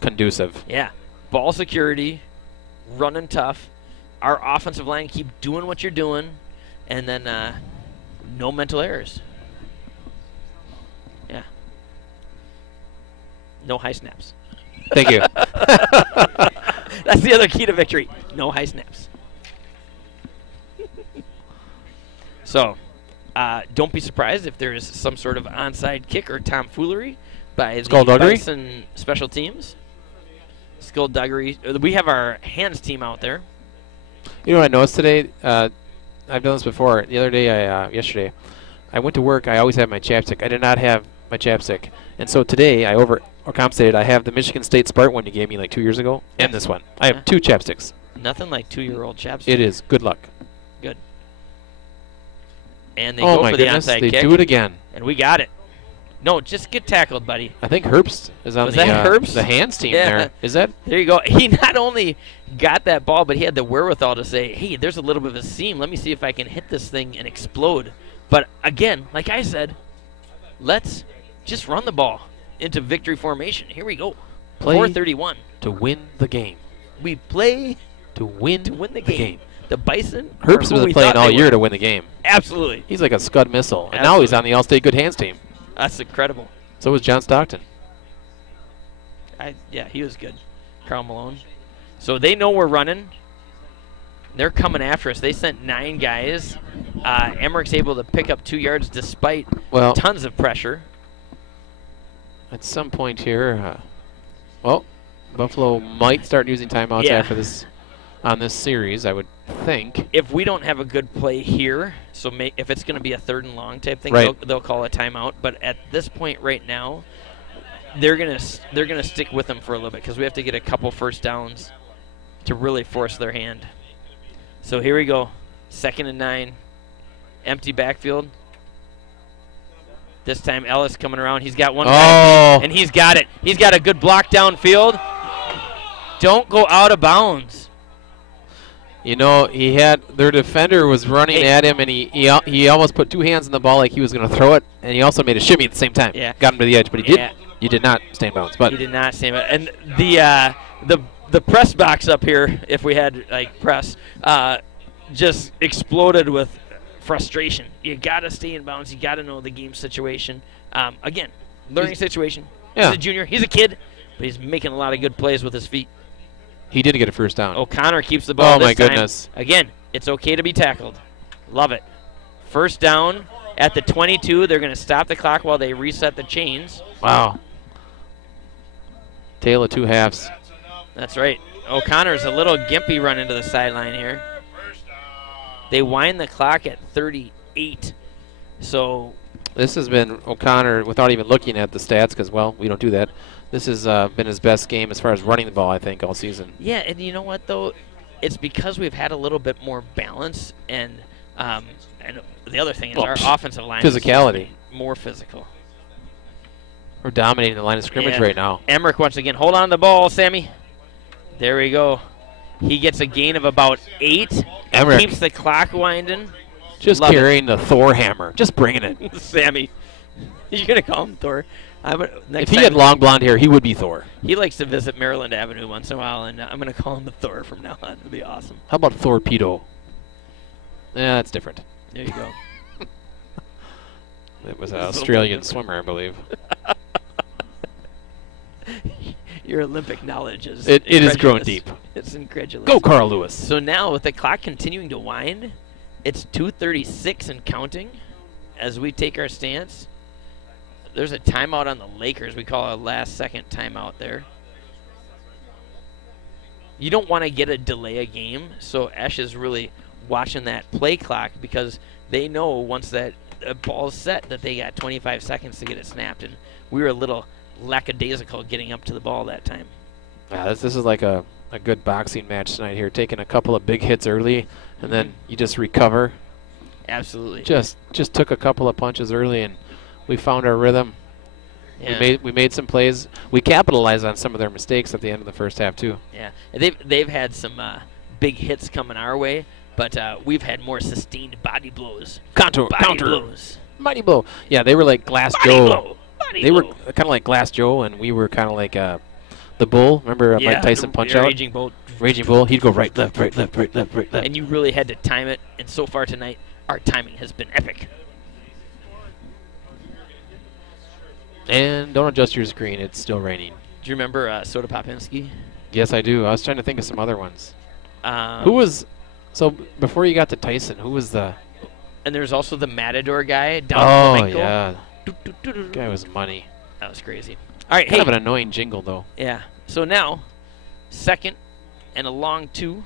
conducive. Yeah. Ball security, running tough. Our offensive line keep doing what you're doing, and then no mental errors. Yeah. No high snaps. Thank you. That's the other key to victory. No high snaps. So, don't be surprised if there is some sort of onside kick or tomfoolery by the Bison special teams. Skullduggery. We have our hands team out there. You know what I noticed today? I've done this before. The other day, yesterday, I went to work. I always have my chapstick. I did not have my chapstick. And so today, I overcompensated. I have the Michigan State Spartan one you gave me like 2 years ago, and this one. I have 2 chapsticks. Nothing like 2-year-old chapstick. It is. Good luck. Good. And they go for the onside kick. They do it again. And we got it. No, just get tackled, buddy. I think Herbst is on the hands team there. Is that? There you go. He not only got that ball, but he had the wherewithal to say, hey, there's a little bit of a seam. Let me see if I can hit this thing and explode. But again, like I said, let's just run the ball into victory formation. Here we go. Play 4:31. To win the game. We play to win the game. The Bison. Herbst was playing all year to win the game. Absolutely. He's like a Scud missile. And now he's on the All-State Good Hands team. That's incredible. So was John Stockton. Yeah, he was good. Karl Malone. So they know we're running. They're coming after us. They sent 9 guys. Emmerich's able to pick up 2 yards despite tons of pressure. At some point here, Buffalo might start using timeouts after this on this series, I would think. If we don't have a good play here, so if it's going to be a 3rd and long type thing, they'll call a timeout. But at this point right now, they're gonna stick with them for a little bit because we have to get a couple first downs to really force their hand. So here we go, 2nd and 9, empty backfield. This time Ellis coming around. He's got one guy, and he's got it. He's got a good block downfield. Don't go out of bounds. You know, their defender was running at him, and he almost put 2 hands on the ball like he was going to throw it, and he also made a shimmy at the same time. Yeah. Got him to the edge, but he did not stay in bounds. But he did not stay in bounds. And the press box up here, if we had like press, just exploded with frustration. You got to stay in bounds. You got to know the game situation. Again, learning situation. He's a junior. He's a kid, but he's making a lot of good plays with his feet. He did get a first down. O'Connor keeps the ball this time. Goodness. Again, it's okay to be tackled. Love it. First down at the 22. They're going to stop the clock while they reset the chains. Wow. Tale of 2 halves. That's right. O'Connor's a little gimpy run into the sideline here. They wind the clock at 38. So this has been O'Connor, without even looking at the stats, because, we don't do that. This has been his best game as far as running the ball, I think, all season. Yeah, and you know what, though? It's because we've had a little bit more balance, and the other thing is our offensive line physicality. Is more physical. We're dominating the line of scrimmage right now. Emmerich once again. Hold on to the ball, Sammy. There we go. He gets a gain of about 8. Emmerich keeps the clock winding. Just carrying the Thor hammer. Just bringing it. Sammy. You're going to call him Thor. If he had long blonde hair, he would be Thor. He likes to visit Maryland Avenue once in a while, and I'm going to call him the Thor from now on. It'll be awesome. How about Thorpedo? Yeah, that's different. There you go. It was an Australian swimmer, I believe. Your Olympic knowledge is It is incredulous. growing deep. It's incredulous. Go, Carl Lewis. So now, with the clock continuing to wind, it's 2:36 and counting as we take our stance. There's a timeout on the Lakers. We call it a last-second timeout there. You don't want to get a delay a game, so Esh is really watching that play clock because they know once that ball's set that they got 25 seconds to get it snapped, and we were a little lackadaisical getting up to the ball that time. Yeah, this is like a good boxing match tonight here, taking a couple of big hits early, and then you just recover. Absolutely. Just took a couple of punches early, and we found our rhythm. Yeah. We made some plays. We capitalized on some of their mistakes at the end of the first half too. Yeah, they've had some big hits coming our way, but we've had more sustained body blows. Counter. Blows. Mighty blow. Yeah, they were like Glass Body Joe. blow. Body They were blow. kind of like Glass Joe, and we were kind of like the Bull. Remember Mike Tyson punch out? Raging Bull. Raging Bull. He'd go right, left, right, left, right, left, right, left. And you really had to time it, and so far tonight, our timing has been epic. And don't adjust your screen. It's still raining. Do you remember Soda Popinski? Yes, I do. I was trying to think of some other ones. Um, Who was... So before you got to Tyson, who was the... And there's also the Matador guy down Oh, Flamenco. yeah. That Guy was money. was crazy. All right, Kind hey. of an annoying jingle, though. Yeah. So now, second and a long two.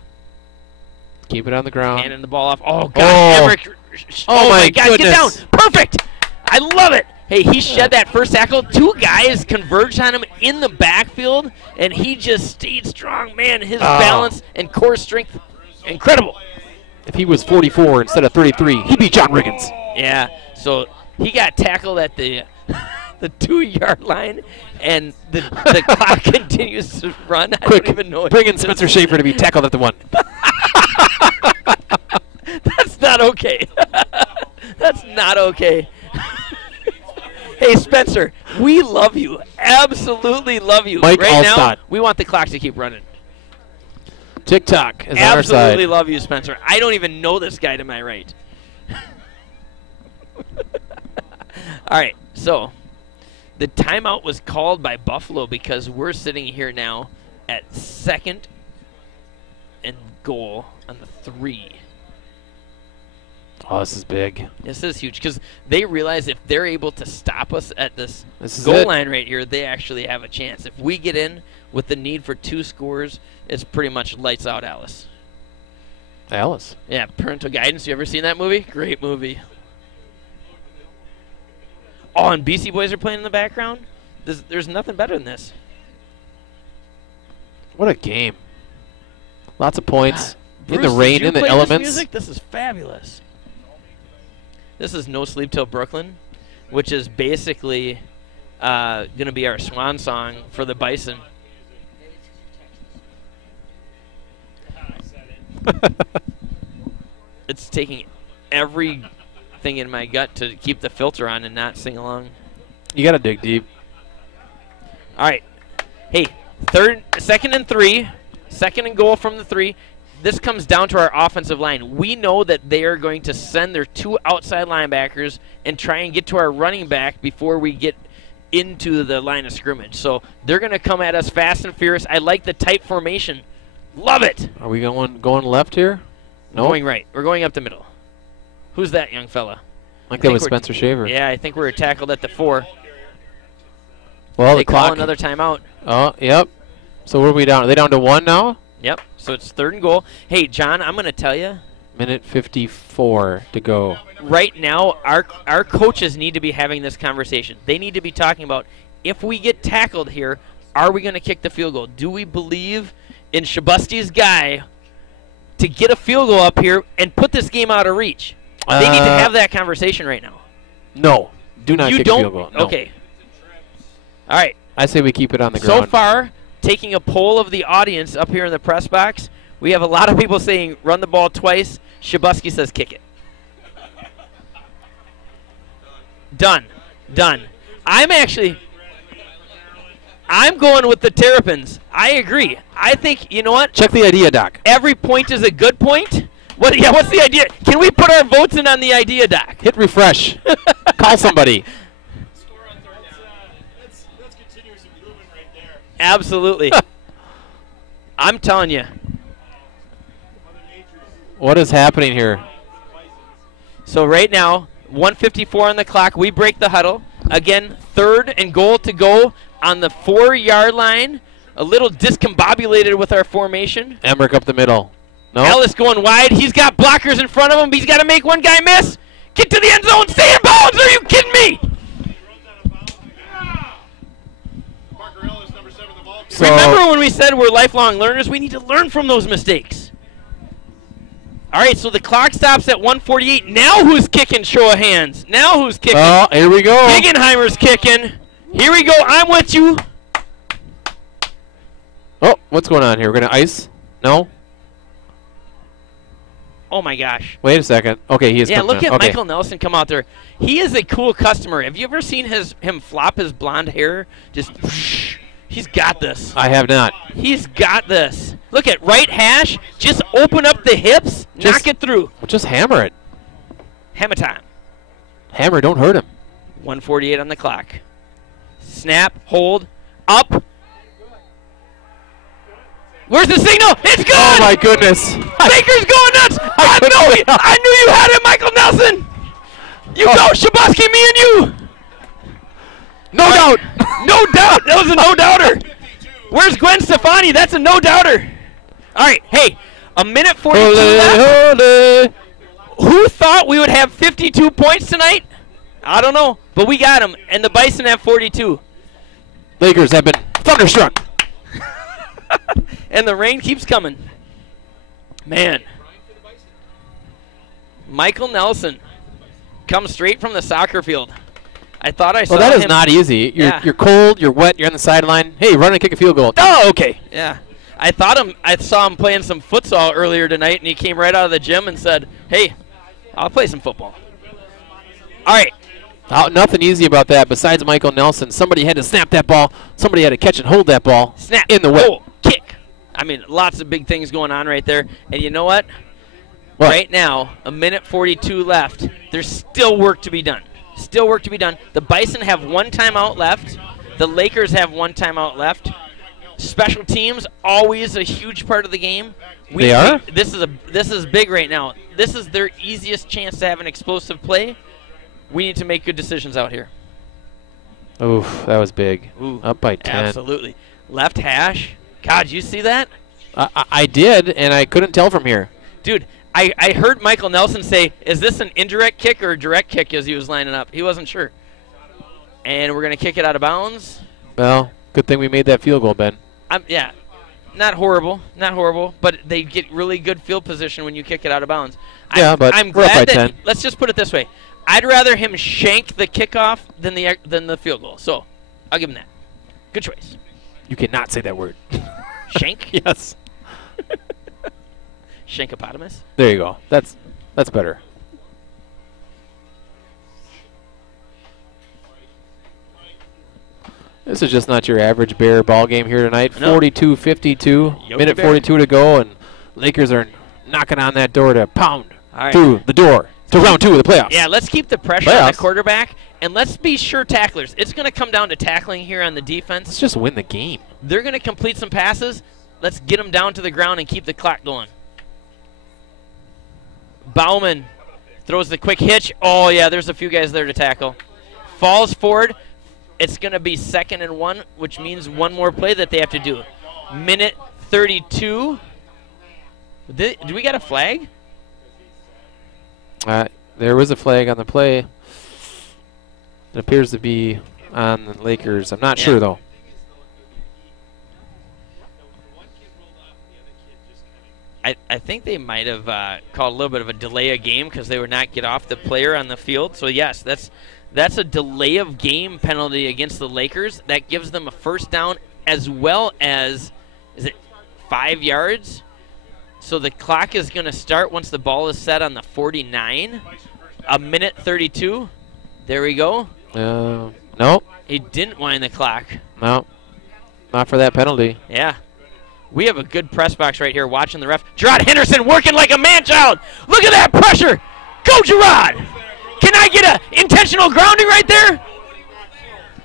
Keep it on the ground. Handing the ball off. Oh, God. Oh. Everett. Oh, my God. Get down. goodness. Perfect. I love it. Hey, he shed that first tackle. Two guys converged on him in the backfield, and he just stayed strong. Man, his balance and core strength, incredible. If he was 44 instead of 33, he'd be John Riggins. Yeah, so he got tackled at the 2-yard line, and the clock continues to run. I Quick, don't even know. bring in Spencer Schaefer to be tackled at the 1. That's not okay. That's not okay. Hey, Spencer, we love you. Absolutely love you. Mike right now, Allstott. we want the clock to keep running. TikTok is on our side. Absolutely love you, Spencer. I don't even know this guy to my right. All right, so the timeout was called by Buffalo because we're sitting here now at second and goal on the 3. Oh, this is big. This is huge because they realize if they're able to stop us at this is goal it. line right here, they actually have a chance. If we get in with the need for 2 scores, it's pretty much lights out, Alice. Alice. Yeah, Parental Guidance. You ever seen that movie? Great movie. Oh, and BC Boys are playing in the background? There's nothing better than this. What a game. Lots of points. In the Bruce, rain, did you in the play elements. This music? This is fabulous. This is No Sleep Till Brooklyn, which is basically going to be our swan song for the Bison. It's taking everything in my gut to keep the filter on and not sing along. You got to dig deep. All right. Hey, second and 3. Second and goal from the 3. This comes down to our offensive line. We know that they are going to send their 2 outside linebackers and try and get to our running back before we get into the line of scrimmage. So they're going to come at us fast and furious. I like the tight formation. Love it. Are we going left here? No. Going right. We're going up the middle. Who's that young fella? I think that was Spencer Shaver. Yeah, I think we were tackled at the 4. Well, They the call clock. another timeout. Oh, yep. So where are we down? Are they down to 1 now? Yep. So it's 3rd and goal. Hey, John, I'm going to tell you. Minute 54 to go. Right now, our coaches need to be having this conversation. They need to be talking about, if we get tackled here, are we going to kick the field goal? Do we believe in Shabuski's guy to get a field goal up here and put this game out of reach? They need to have that conversation right now. No. Do not You kick don't? field goal. No. Okay. All right. I say we keep it on the So ground. far, taking a poll of the audience up here in the press box, we have a lot of people saying run the ball twice. Shabuski says kick it. Done. I'm going with the Terrapins. I agree. I think, you know what? Check the idea, Doc. Every point is a good point. Yeah, what's the idea? Can we put our votes in on the idea, Doc? Hit refresh. Call somebody. That's continuous improvement right there. Absolutely. I'm telling you. What is happening here? So right now, 1:54 on the clock. We break the huddle. Again, 3rd and goal to go on the 4-yard line. A little discombobulated with our formation. Emmerich up the middle. No. Ellis going wide. He's got blockers in front of him, but he's got to make one guy miss. Get to the end zone. Stay in bounds. Are you kidding me? Parker Ellis, number 7, the ball. So- Remember when we said we're lifelong learners? We need to learn from those mistakes. All right, so the clock stops at 1:48. Now who's kicking? Show of hands. Now who's kicking? Oh, here we go. Guggenheimer's kicking. Here we go. I'm with you. Oh, what's going on here? We're going to ice? No? Oh, my gosh. Wait a second. Okay, he is Yeah, coming look in. at Okay. Michael Nelson come out there. He is a cool customer. Have you ever seen him flop his blonde hair? Just, he's got this. I have not. He's got this. Look at right hash. Just open up the hips, knock it through. Well, just hammer it. Hammer time. Hammer, don't hurt him. 1:48 on the clock. Snap, hold, up. Where's the signal? It's good! Oh, my goodness. Baker's going nuts! I knew you had it, Michael Nelson! You go, Shabosky, me and you! No doubt. No doubt! That was a no-doubter! Where's Gwen Stefani? That's a no-doubter! All right, hey, a minute 42 left. Ole. Who thought we would have 52 points tonight? I don't know, but we got them, and the Bison have 42. Lakers have been thunderstruck. And the rain keeps coming. Man. Michael Nelson comes straight from the soccer field. I thought I saw Well, that is him. not easy. Yeah. You're cold, you're wet, you're on the sideline. Hey, run and kick a field goal. Oh, okay. Yeah. I saw him playing some futsal earlier tonight, and he came right out of the gym and said, hey, I'll play some football. All right. Nothing easy about that besides Michael Nelson. Somebody had to snap that ball. Somebody had to catch and hold that ball. Snap. In the whip. Goal. Kick. I mean, lots of big things going on right there. And you know what? What? Right now, a minute 42 left. There's still work to be done. Still work to be done. The Bison have 1 timeout left. The Lakers have 1 timeout left. Special teams, always a huge part of the game. They are? This is big right now. This is their easiest chance to have an explosive play. We need to make good decisions out here. Oof, that was big. Ooh, Up by 10. absolutely. Left hash. God, you see that? I did, and I couldn't tell from here. Dude, I heard Michael Nelson say, is this an indirect kick or a direct kick as he was lining up? He wasn't sure. And we're going to kick it out of bounds. Well, good thing we made that field goal, Ben. Yeah, not horrible, but they get really good field position when you kick it out of bounds. Yeah, but I'm we're up glad by that 10. let's just put it this way. I'd rather him shank the kickoff than the field goal. So, I'll give him that. Good choice. You cannot say that word. Shank? Yes. Shankopotamus? There you go. That's better. This is just not your average Bear ball game here tonight. No. 42-52, Yogi minute Bear. 42 to go, and Lakers are knocking on that door to pound All right. through the door to round 2 of the playoffs. Yeah, let's keep the pressure on the Playoffs. quarterback, and let's be sure tacklers. It's going to come down to tackling here on the defense. Let's just win the game. They're going to complete some passes. Let's get them down to the ground and keep the clock going. Bauman throws the quick hitch. Oh, yeah, there's a few guys there to tackle. Falls forward. It's going to be 2nd and 1, which means one more play that they have to do. Minute 32. Do we got a flag? There was a flag on the play. It appears to be on the Lakers. I'm not Yeah. sure, though. I think they might have called a little bit of a delay of game because they would not get off the player on the field. So, yes, that's a delay of game penalty against the Lakers. That gives them a first down as well as, is it 5 yards? So the clock is going to start once the ball is set on the 49. A minute 32. There we go. No, He didn't wind the clock. no. Not for that penalty. Yeah. We have a good press box right here watching the ref. Gerard Henderson working like a man-child. Look at that pressure. Go, Gerard. Can I get a intentional grounding right there?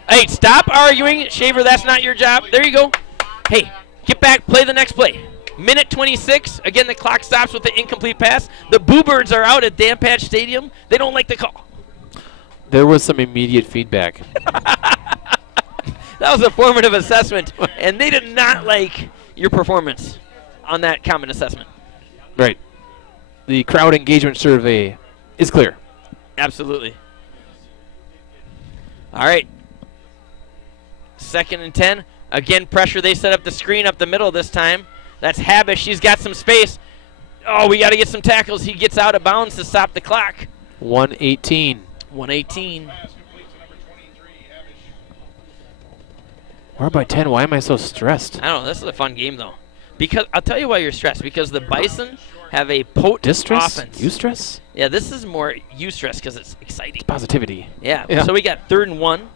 Hey, stop arguing. Shaver, that's not your job. There you go. Hey, get back. Play the next play. Minute 26. Again, the clock stops with the incomplete pass. The Boo Birds are out at Dan Patch Stadium. They don't like the call. There was some immediate feedback. That was a formative assessment, and they did not like your performance on that common assessment. Right. The crowd engagement survey is clear. Absolutely. All right. 2nd and 10. Again, pressure. They set up the screen up the middle this time. That's Habish. She's got some space. Oh, we got to get some tackles. He gets out of bounds to stop the clock. 1:18. 1:18. We're by 10. Why am I so stressed? I don't know. This is a fun game, though. Because I'll tell you why you're stressed. Because the Bison have a potent Distress? offense. Eustress? Yeah, this is more eustress because it's exciting. Positivity. Yeah. So we got 3rd and 1.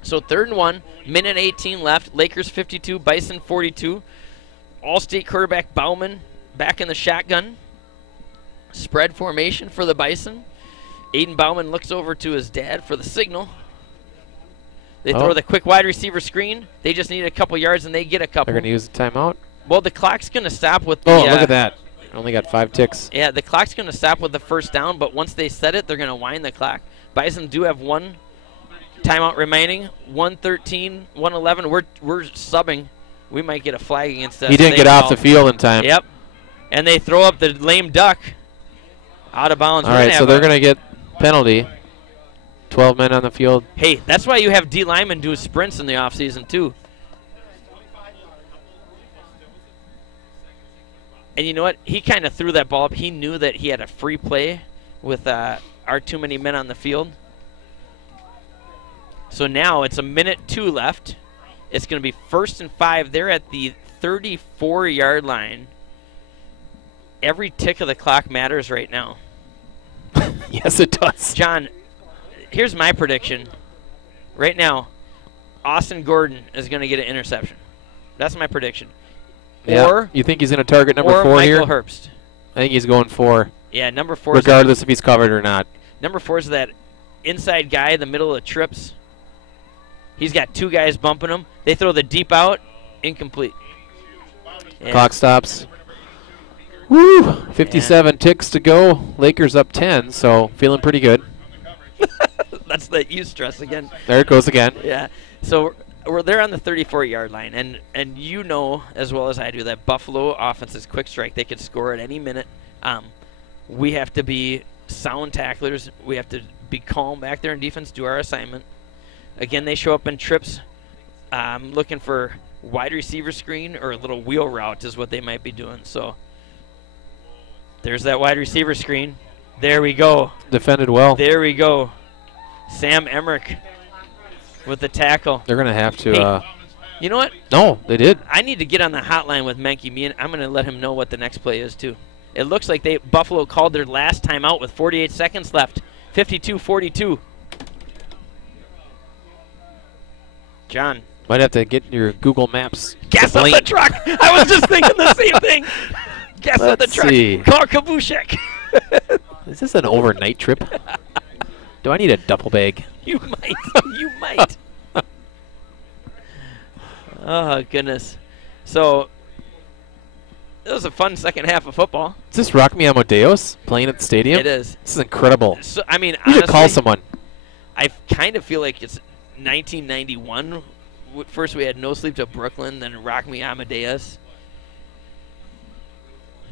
So 3rd and 1, minute 18 left. Lakers 52, Bison 42. All-state quarterback Bauman back in the shotgun. Spread formation for the Bison. Aiden Bauman looks over to his dad for the signal. They throw the quick wide receiver screen. They just need a couple yards, and they get a couple. They're going to use the timeout? Well, the clock's going to stop with the... Oh, look at that. Only got 5 ticks. Yeah, the clock's going to stop with the first down, but once they set it, they're going to wind the clock. Bison do have 1 timeout remaining. 1:13, 1:11. We're subbing. We might get a flag against us. He didn't get off the field in time. Yep. And they throw up the lame duck out of bounds. All right, so they're going to get penalty. 12 men on the field. Hey, that's why you have D linemen do sprints in the offseason, too. And you know what? He kind of threw that ball up. He knew that he had a free play with our too many men on the field. So now it's a minute 2 left. It's going to be 1st and 5. They're at the 34-yard line. Every tick of the clock matters right now. Yes, it does. John, here's my prediction. Right now, Austin Gordon is going to get an interception. That's my prediction. Yeah. Or you think he's going to target number 4 Michael here? Herbst. I think he's going 4. Yeah, number 4. Regardless if he's covered or not. Number 4 is that inside guy in the middle of the trips. He's got 2 guys bumping him. They throw the deep out, incomplete. Yeah. Clock stops. Woo! 57 ticks to go. Lakers up 10, so feeling pretty good. That's the eustress again. There it goes again. Yeah. So they're on the 34-yard line, and you know as well as I do that Buffalo offense is quick strike. They could score at any minute. We have to be sound tacklers. We have to be calm back there in defense, do our assignment. Again, they show up in trips looking for wide receiver screen or a little wheel route is what they might be doing. So there's that wide receiver screen. There we go. Defended well. There we go. Sam Emmerich with the tackle. They're going to have to. Hey, you know what? No, they did. I need to get on the hotline with Menke. I'm going to let him know what the next play is, too. It looks like Buffalo called their last timeout with 48 seconds left. 52-42. John. Might have to get your Google Maps. Gas up the truck. I was just thinking the same thing. Gas up the truck. See. Call Kabushek. Is this an overnight trip? Do I need a duffel bag? You might. You might. Oh, goodness. So, it was a fun second half of football. Is this Rock Me Amadeus playing at the stadium? It is. This is incredible. So, I mean, We should honestly, call someone. I kind of feel like it's 1991. First we had No Sleep Till Brooklyn, then Rock Me Amadeus.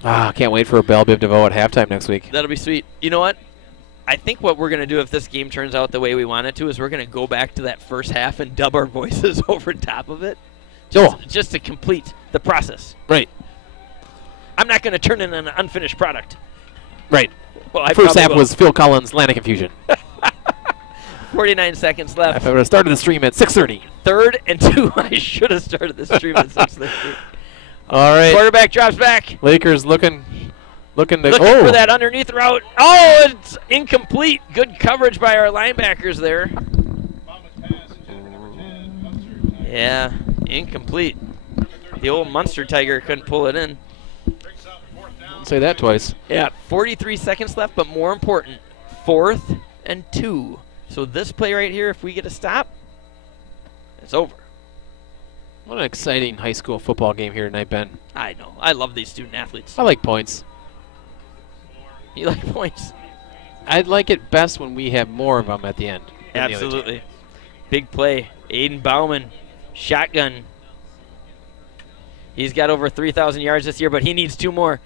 Ah, can't wait for a Bell Biv DeVoe at halftime next week. That'll be sweet. You know what? I think what we're going to do if this game turns out the way we want it to is we're going to go back to that first half and dub our voices over top of it. Just to complete the process. Right. I'm not going to turn in an unfinished product. Right. Well, I first half will. was Phil Collins' Land of Confusion. 49 seconds left. If I would have started the stream at 6:30. 3rd and 2. I should have started the stream at 6:30. All right. Quarterback drops back. Lakers looking to Looking for that underneath route. Oh, it's incomplete. Good coverage by our linebackers there. Yeah, incomplete. The old Munster Tiger couldn't pull it in. Don't say that twice. Yeah, 43 seconds left, but more important, 4th and 2. So this play right here, if we get a stop, it's over. What an exciting high school football game here tonight, Ben. I know. I love these student athletes. I like points. You like points? I'd like it best when we have more of them at the end. than the other team. Absolutely. Big play. Aiden Bauman, shotgun. He's got over 3,000 yards this year, but he needs 2 more.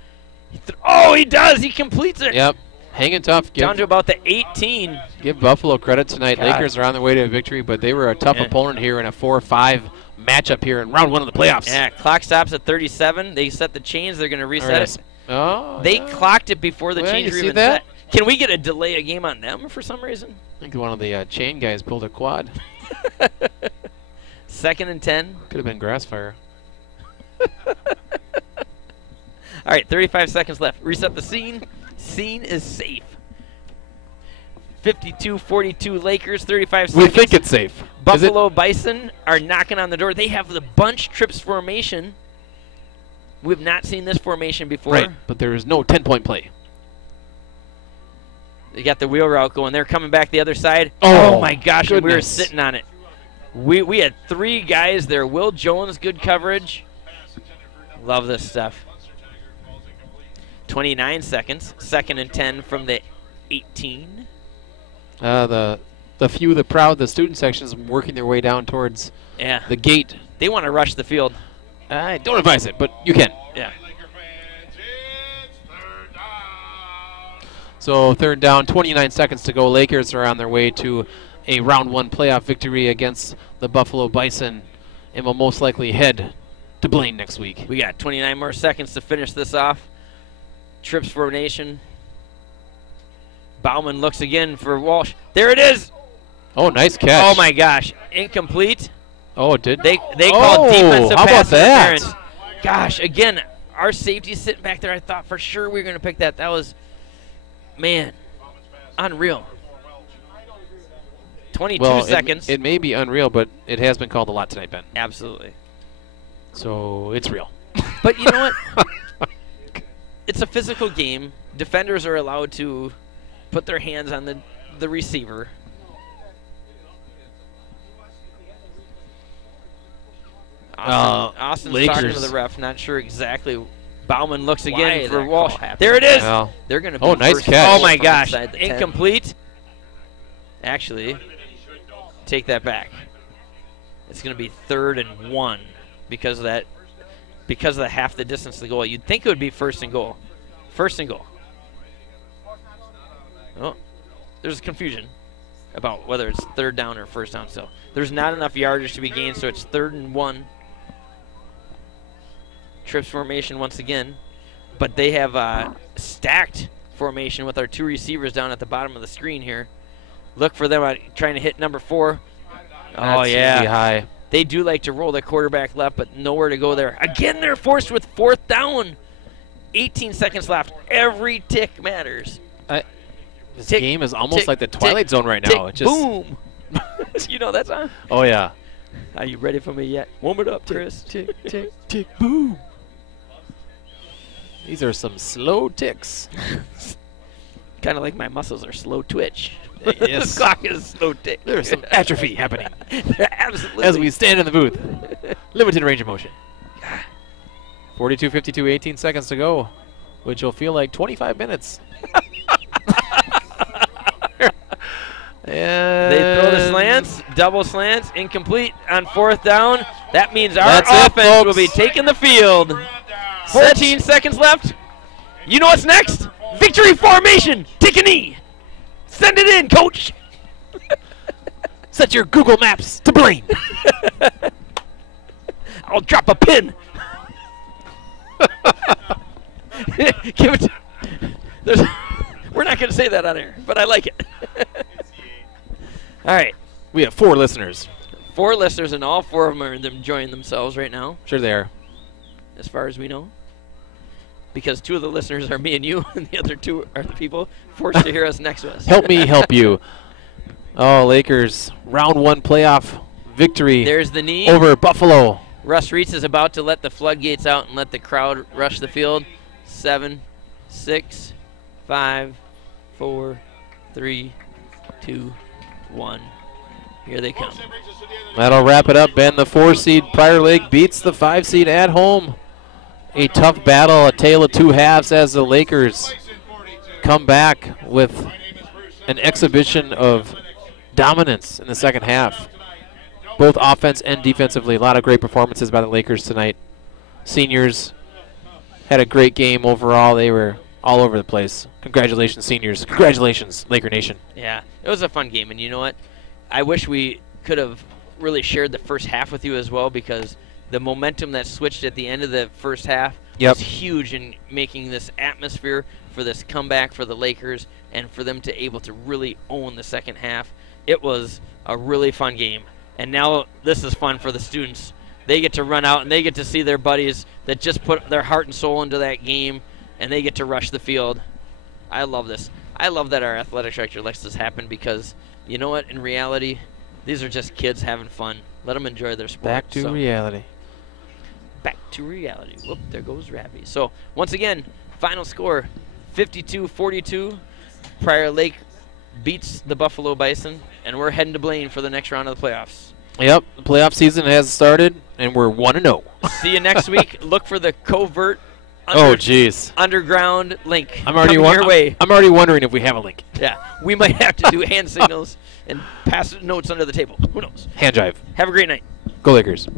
Oh, he does. He completes it. Yep. Hanging tough. Down to about the 18. Give Buffalo credit tonight. God. Lakers are on their way to a victory, but they were a tough opponent here in a 4-5 matchup here in round 1 of the playoffs. Yeah, clock stops at 37. They set the chains. They're going to reset it. Oh, They yeah. clocked it before the Well, chains you were see even that? set. Can we get a delay a game on them for some reason? I think one of the chain guys pulled a quad. 2nd and 10. Could have been grass fire. All right, 35 seconds left. Reset the scene. Scene is safe. 52-42 Lakers, 35 We seconds. think it's safe. Is it? Buffalo Bison are knocking on the door. They have the bunch trips formation. We've not seen this formation before. Right, but there is no 10-point play. They got the wheel route going. They're coming back the other side. Oh, my gosh, and we were goodness. sitting on it. We had 3 guys there. Will Jones, good coverage. Love this stuff. 29 seconds. 2nd and 10 from the 18. The few, the proud, the student sections working their way down towards Yeah. the gate. They want to rush the field. I don't advise it, but you can. Yeah. Laker fans, it's 3rd down. So 3rd down, 29 seconds to go. Lakers are on their way to a round 1 playoff victory against the Buffalo Bison and will most likely head to Blaine next week. We got 29 more seconds to finish this off. Trips formation. Bauman looks again for Walsh. There it is. Oh, nice catch. Oh my gosh, incomplete. Oh, it did? They called defensive how about pass that? interference. Gosh, again, our safety's sitting back there. I thought for sure we were going to pick that. That was, man, unreal. 22 Well, seconds. It may be unreal, but it has been called a lot tonight, Ben. Absolutely. So it's real. But you know what? It's a physical game. Defenders are allowed to put their hands on the receiver. Austin's talking to Lakers. the ref, not sure exactly. Bauman looks Why again that for call Walsh. happened. There it is. Well, They're going to be oh, nice first. catch. Oh my From gosh. inside the 10. Incomplete. Actually, take that back. It's going to be 3rd and 1 because of that. Because of the half the distance to the goal. You'd think it would be 1st and goal. 1st and goal. Oh, there's confusion about whether it's 3rd down or 1st down still. There's not enough yardage to be gained, so it's 3rd and 1. Trips formation once again. But they have stacked formation with our 2 receivers down at the bottom of the screen here. Look for them trying to hit number 4. That's Oh, gonna yeah. be high. They do like to roll their quarterback left, but nowhere to go there. Again, they're forced with 4th down. 18 seconds left. Every tick matters. This Tick, game is almost tick, like the Twilight tick, Zone right tick, now. It just boom. You know that song? Oh yeah. Are you ready for me yet? Warm it up, Chris. Tick, tick, tick, boom. These are some slow ticks. Kind of like my muscles are slow twitch. Yes. This clock is slow tick. There's some atrophy happening Absolutely. as we stand in the booth. Limited range of motion. 42:52, 18 seconds to go, which will feel like 25 minutes. They throw the slants, double slants, incomplete on 4th down. That means our That's it, offense will folks. be taking the field. 14 seconds left. You know what's next? Victory formation. Take a knee. Send it in, coach. Set your Google Maps to Blaine. I'll drop a pin. Give it. We're not going to say that on air, but I like it. All right. We have 4 listeners. 4 listeners, and all 4 of them are enjoying themselves right now, Sure they are. as far as we know. Because 2 of the listeners are me and you, and the other 2 are the people forced to hear us next to us. Help me help you. Oh, Lakers round 1 playoff victory There's the knee. over Buffalo. Russ Reitz is about to let the floodgates out and let the crowd rush the field. 7, 6, 5, 4, 3, 2, 1. Here they come. That'll wrap it up, Ben. The 4-seed Prior Lake beats the 5-seed at home. A tough battle, a tale of two halves as the Lakers come back with an exhibition of dominance in the second half. Both offense and defensively. A lot of great performances by the Lakers tonight. Seniors had a great game overall. They were all over the place. Congratulations, seniors. Congratulations, Laker Nation. Yeah, it was a fun game. And you know what? I wish we could have really shared the first half with you as well, because the momentum that switched at the end of the first half was huge in making this atmosphere for this comeback for the Lakers and for them to able to really own the second half. It was a really fun game. And now this is fun for the students. They get to run out and they get to see their buddies that just put their heart and soul into that game, and they get to rush the field. I love this. I love that our athletic director lets this happen, because you know what? In reality, these are just kids having fun. Let them enjoy their sport. Back to reality. Back to reality. Whoop, there goes Ravi. So, once again, final score, 52-42. Prior Lake beats the Buffalo Bison, and we're heading to Blaine for the next round of the playoffs. Yep, the playoff season has started, and we're 1-0. See you next week. Look for the covert underground link. I'm already your way. I'm already wondering if we have a link. Yeah, we might have to do hand signals and pass notes under the table. Who knows? Hand jive. Have a great night. Go Lakers.